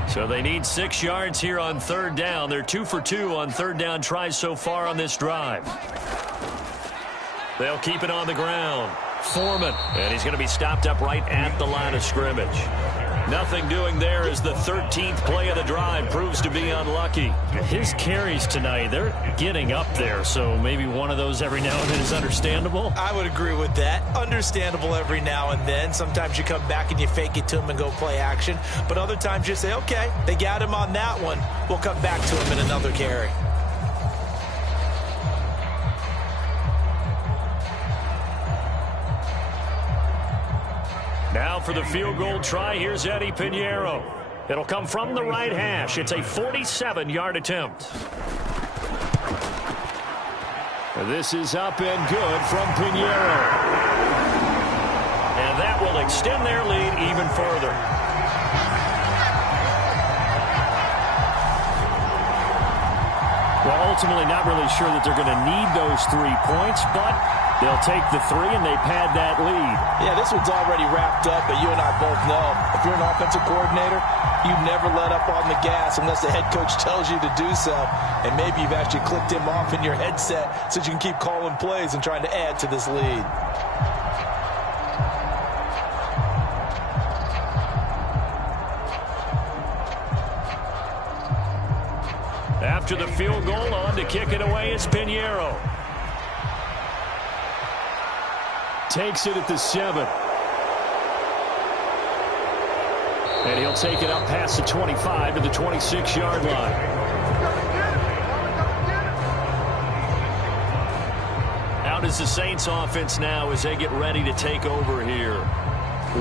So they need 6 yards here on 3rd down. They're 2 for 2 on 3rd down tries so far on this drive. They'll keep it on the ground. Foreman, and he's going to be stopped up right at the line of scrimmage. Nothing doing there as the 13th play of the drive proves to be unlucky. His carries tonight, they're getting up there, so maybe one of those every now and then is understandable. I would agree with that. Understandable every now and then. Sometimes you come back and you fake it to him and go play action. But other times you say, okay, they got him on that one. We'll come back to him in another carry. Now for the field goal try, here's Eddie Pinheiro. It'll come from the right hash. It's a 47-yard attempt. This is up and good from Pinheiro. And that will extend their lead even further. Well, ultimately not really sure that they're going to need those 3 points, but They'll take the 3, and they've had that lead. Yeah, this one's already wrapped up, but you and I both know if you're an offensive coordinator, you never let up on the gas unless the head coach tells you to do so. And maybe you've actually clicked him off in your headset so you can keep calling plays and trying to add to this lead. After the field goal, on to kick it away, it's Pinheiro. Takes it at the 7. And he'll take it up past the 25 to the 26-yard line. Out is the Saints offense now as they get ready to take over here.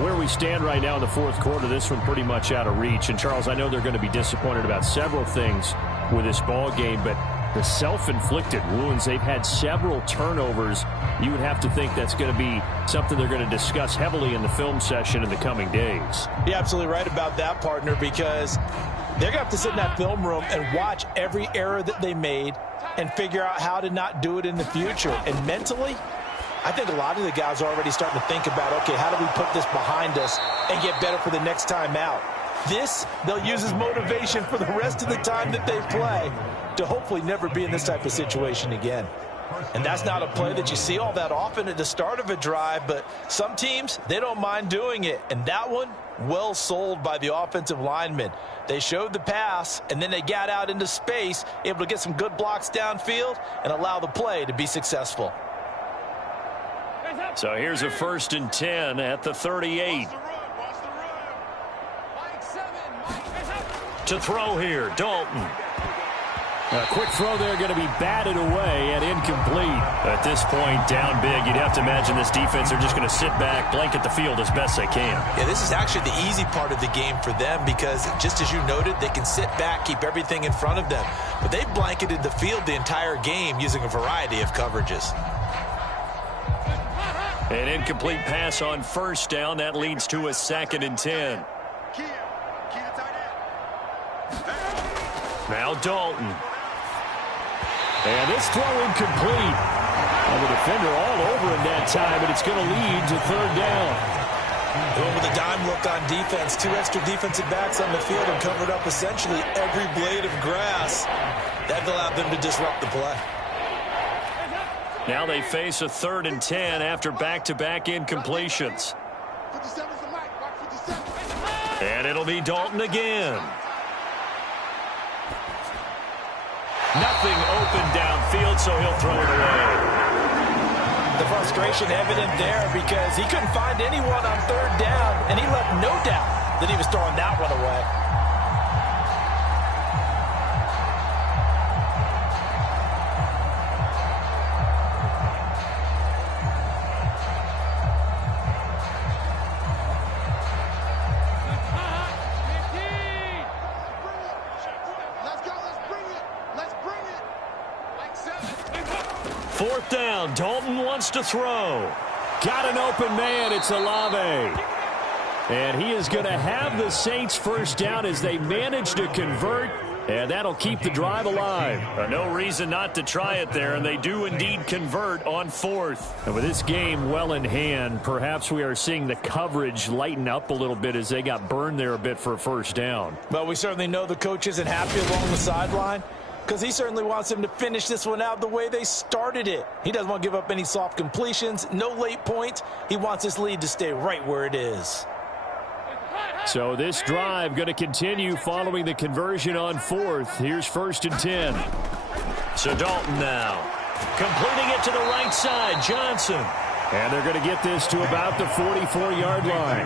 Where we stand right now in the fourth quarter, this one pretty much out of reach. And, Charles, I know they're going to be disappointed about several things with this ball game, but the self-inflicted wounds, they've had several turnovers. You would have to think that's going to be something they're going to discuss heavily in the film session in the coming days. You're absolutely right about that, partner, because they're going to have to sit in that film room and watch every error that they made and figure out how to not do it in the future. And mentally, I think a lot of the guys are already starting to think about, okay, how do we put this behind us and get better for the next time out? This, they'll use as motivation for the rest of the time that they play to hopefully never be in this type of situation again. And that's not a play that you see all that often at the start of a drive, but some teams, they don't mind doing it. And that one, well sold by the offensive linemen. They showed the pass, and then they got out into space, able to get some good blocks downfield and allow the play to be successful. So here's a 1st and 10 at the 38. To throw here, Dalton. A quick throw there, going to be batted away and incomplete. At this point, down big, you'd have to imagine this defense are just going to sit back, blanket the field as best they can. Yeah, this is actually the easy part of the game for them because, just as you noted, they can sit back, keep everything in front of them. But they've blanketed the field the entire game using a variety of coverages. An incomplete pass on 1st down. That leads to a 2nd and 10. Now Dalton. And this throw incomplete. And the defender all over him that time, and it's going to lead to 3rd down. Going with a dime look on defense. 2 extra defensive backs on the field and covered up essentially every blade of grass. That allowed them to disrupt the play. Now they face a 3rd and 10 after back-to-back incompletions. And it'll be Dalton again. Nothing open downfield, so he'll throw it away. The frustration evident there because he couldn't find anyone on 3rd down, and he left no doubt that he was throwing that one away. Dalton wants to throw. Got an open man. It's Olave. And he is going to have the Saints 1st down as they manage to convert. And that'll keep the drive alive. No reason not to try it there. And they do indeed convert on 4th. And with this game well in hand, perhaps we are seeing the coverage lighten up a little bit as they got burned there a bit for a 1st down. Well, we certainly know the coach isn't happy along the sideline, because he certainly wants them to finish this one out the way they started it. He doesn't want to give up any soft completions, no late points. He wants this lead to stay right where it is. So this drive going to continue following the conversion on 4th. Here's 1st and 10. So Dalton now. Completing it to the right side, Johnson. And they're going to get this to about the 44-yard line.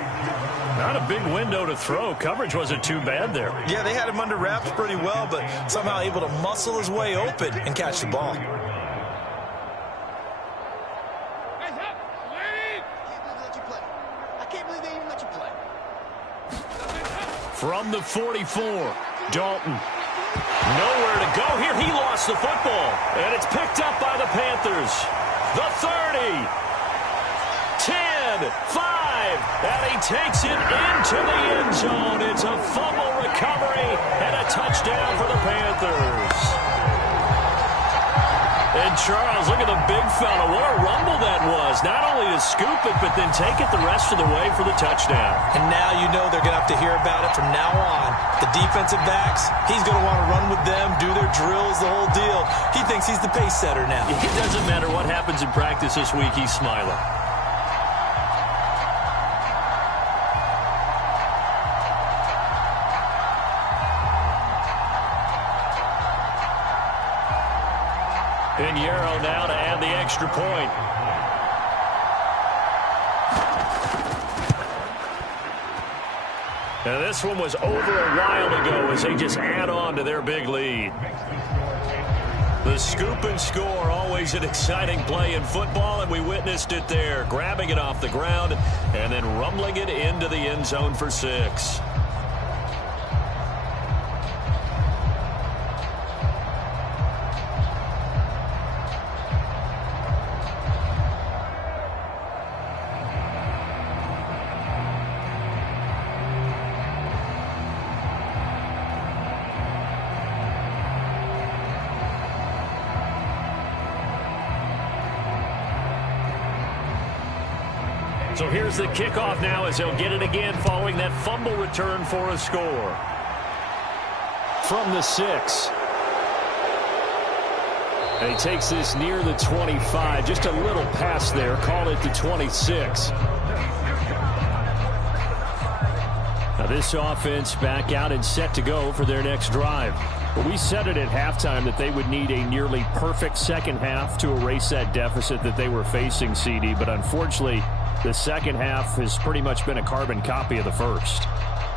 Not a big window to throw. Coverage wasn't too bad there. Yeah, they had him under wraps pretty well, but somehow able to muscle his way open and catch the ball. From the 44, Dalton. Nowhere to go here. He lost the football, and it's picked up by the Panthers. The 30, 10, 5, and he takes it into the end zone. It's a fumble recovery and a touchdown for the Panthers. And Charles, look at the big fella. What a rumble that does, not only to scoop it, but then take it the rest of the way for the touchdown. And now you know they're going to have to hear about it from now on. The defensive backs, he's going to want to run with them, do their drills, the whole deal. He thinks he's the pace setter now. It doesn't matter what happens in practice this week, he's smiling. Pinheiro now to add the extra point. Now this one was over a while ago as they just add on to their big lead. The scoop and score, always an exciting play in football, and we witnessed it there, grabbing it off the ground and then rumbling it into the end zone for 6. So here's the kickoff now as they'll get it again following that fumble return for a score. From the 6. And he takes this near the 25. Just a little pass there. Call it the 26. Now this offense back out and set to go for their next drive. But we said it at halftime that they would need a nearly perfect second half to erase that deficit that they were facing, CD. But unfortunately, the second half has pretty much been a carbon copy of the first.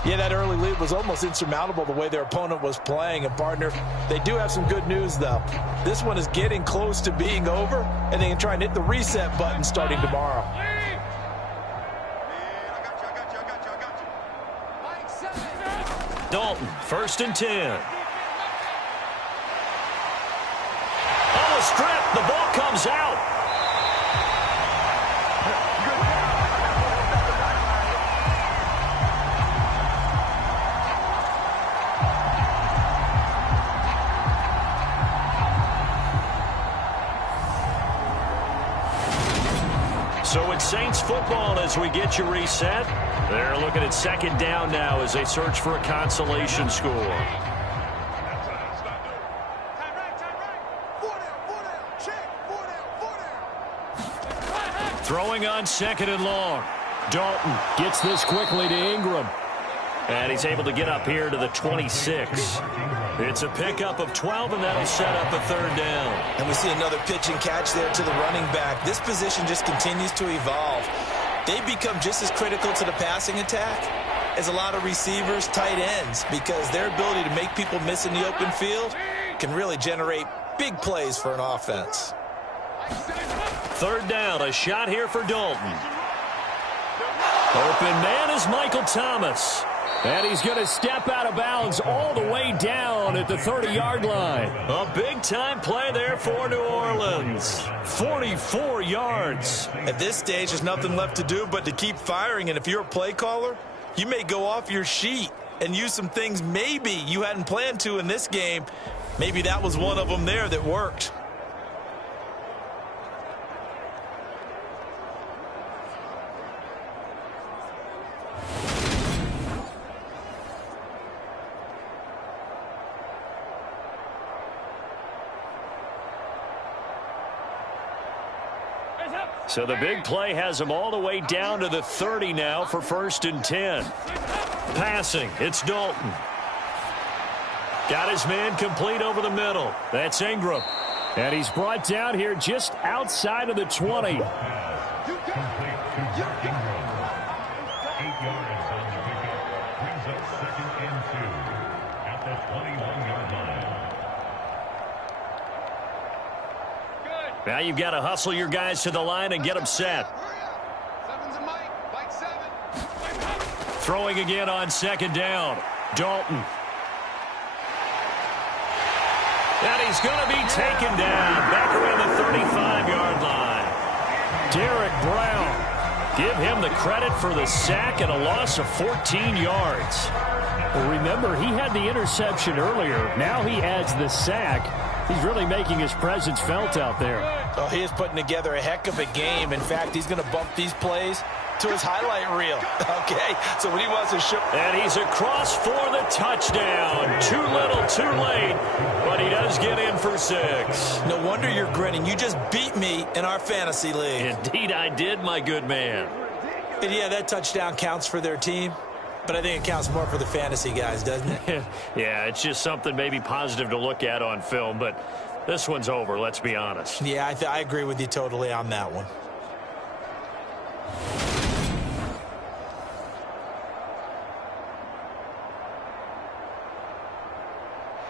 Yeah, that early lead was almost insurmountable the way their opponent was playing. And, partner, they do have some good news, though. This one is getting close to being over, and they can try and hit the reset button starting tomorrow. Dalton, 1st and 10. On the strip, the ball comes out. So it's Saints football as we get you reset. They're looking at 2nd down now as they search for a consolation score. Throwing on 2nd and long. Dalton gets this quickly to Ingram. And he's able to get up here to the 26. It's a pickup of 12, and that'll set up a 3rd down. And we see another pitch and catch there to the running back. This position just continues to evolve. They become just as critical to the passing attack as a lot of receivers, tight ends, because their ability to make people miss in the open field can really generate big plays for an offense. 3rd down, a shot here for Dalton. Open man is Michael Thomas. And he's going to step out of bounds all the way down at the 30-yard line. A big-time play there for New Orleans. 44 yards. At this stage, there's nothing left to do but to keep firing. And if you're a play caller, you may go off your sheet and use some things maybe you hadn't planned to in this game. Maybe that was one of them there that worked. So the big play has him all the way down to the 30 now for 1st and 10. Passing, it's Dalton. Got his man complete over the middle. That's Ingram. And he's brought down here just outside of the 20. 8 yards on the pickup. Brings up 2nd and 2 at the 21-yard line. Now you've got to hustle your guys to the line and get them set. Throwing again on 2nd down. Dalton. And he's going to be taken down back around the 35-yard line. Derek Brown. Give him the credit for the sack and a loss of 14 yards. Well, remember, he had the interception earlier. Now he adds the sack. He's really making his presence felt out there. Oh, he is putting together a heck of a game. In fact, he's going to bump these plays to his highlight reel. Okay, so when he wants to show... And he's across for the touchdown. Too little, too late, but he does get in for 6. No wonder you're grinning. You just beat me in our fantasy league. Indeed I did, my good man. And yeah, that touchdown counts for their team, but I think it counts more for the fantasy guys, doesn't it? Yeah, it's just something maybe positive to look at on film, but this one's over, let's be honest. Yeah, I agree with you totally on that one.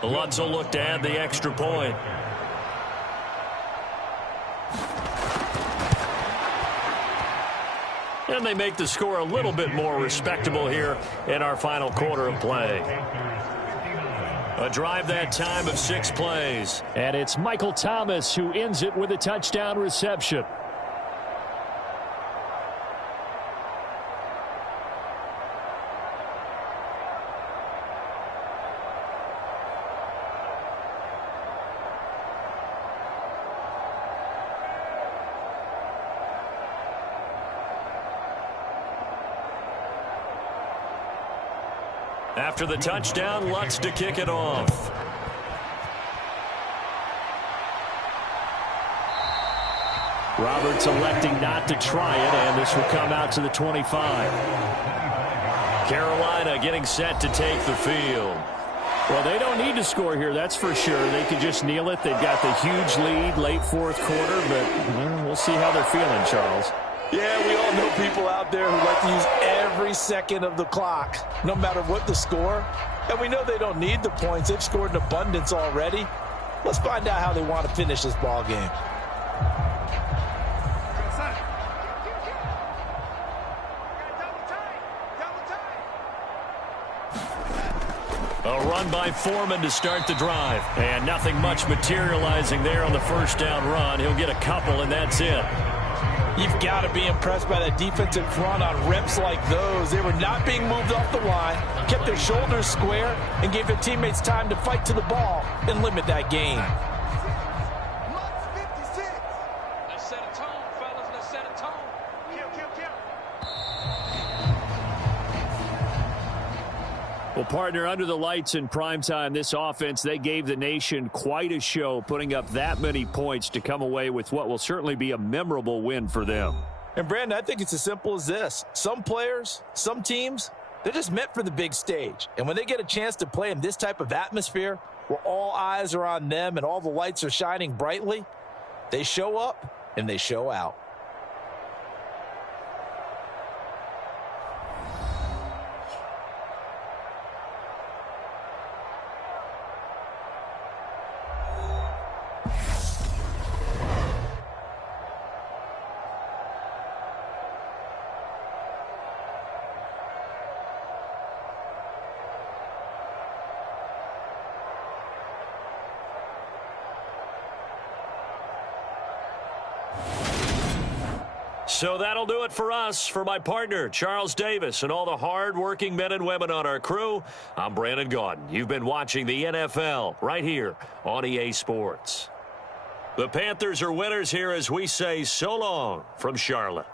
Lutz will look to add the extra point. And they make the score a little bit more respectable here in our final quarter of play. A drive that time of 6 plays. And it's Michael Thomas who ends it with a touchdown reception. After the touchdown, Lutz to kick it off. Roberts electing not to try it, and this will come out to the 25. Carolina getting set to take the field. Well, they don't need to score here, that's for sure. They could just kneel it. They've got the huge lead late fourth quarter, but we'll see how they're feeling, Charles. Yeah, we all know people out there who like to use every second of the clock, no matter what the score. And we know they don't need the points. They've scored in abundance already. Let's find out how they want to finish this ball game. A run by Foreman to start the drive. And nothing much materializing there on the first down run. He'll get a couple, and that's it. You've got to be impressed by that defensive front on reps like those. They were not being moved off the line, kept their shoulders square, and gave their teammates time to fight to the ball and limit that gain. Let's set a tone, fellas. Let's set a tone. Kill. Well, partner, under the lights in primetime, this offense, they gave the nation quite a show, putting up that many points to come away with what will certainly be a memorable win for them. And, Brandon, I think it's as simple as this. Some players, some teams, they're just meant for the big stage. And when they get a chance to play in this type of atmosphere where all eyes are on them and all the lights are shining brightly, they show up and they show out. So that'll do it for us. For my partner, Charles Davis, and all the hard-working men and women on our crew, I'm Brandon Gaudin. You've been watching the NFL right here on EA Sports. The Panthers are winners here as we say so long from Charlotte.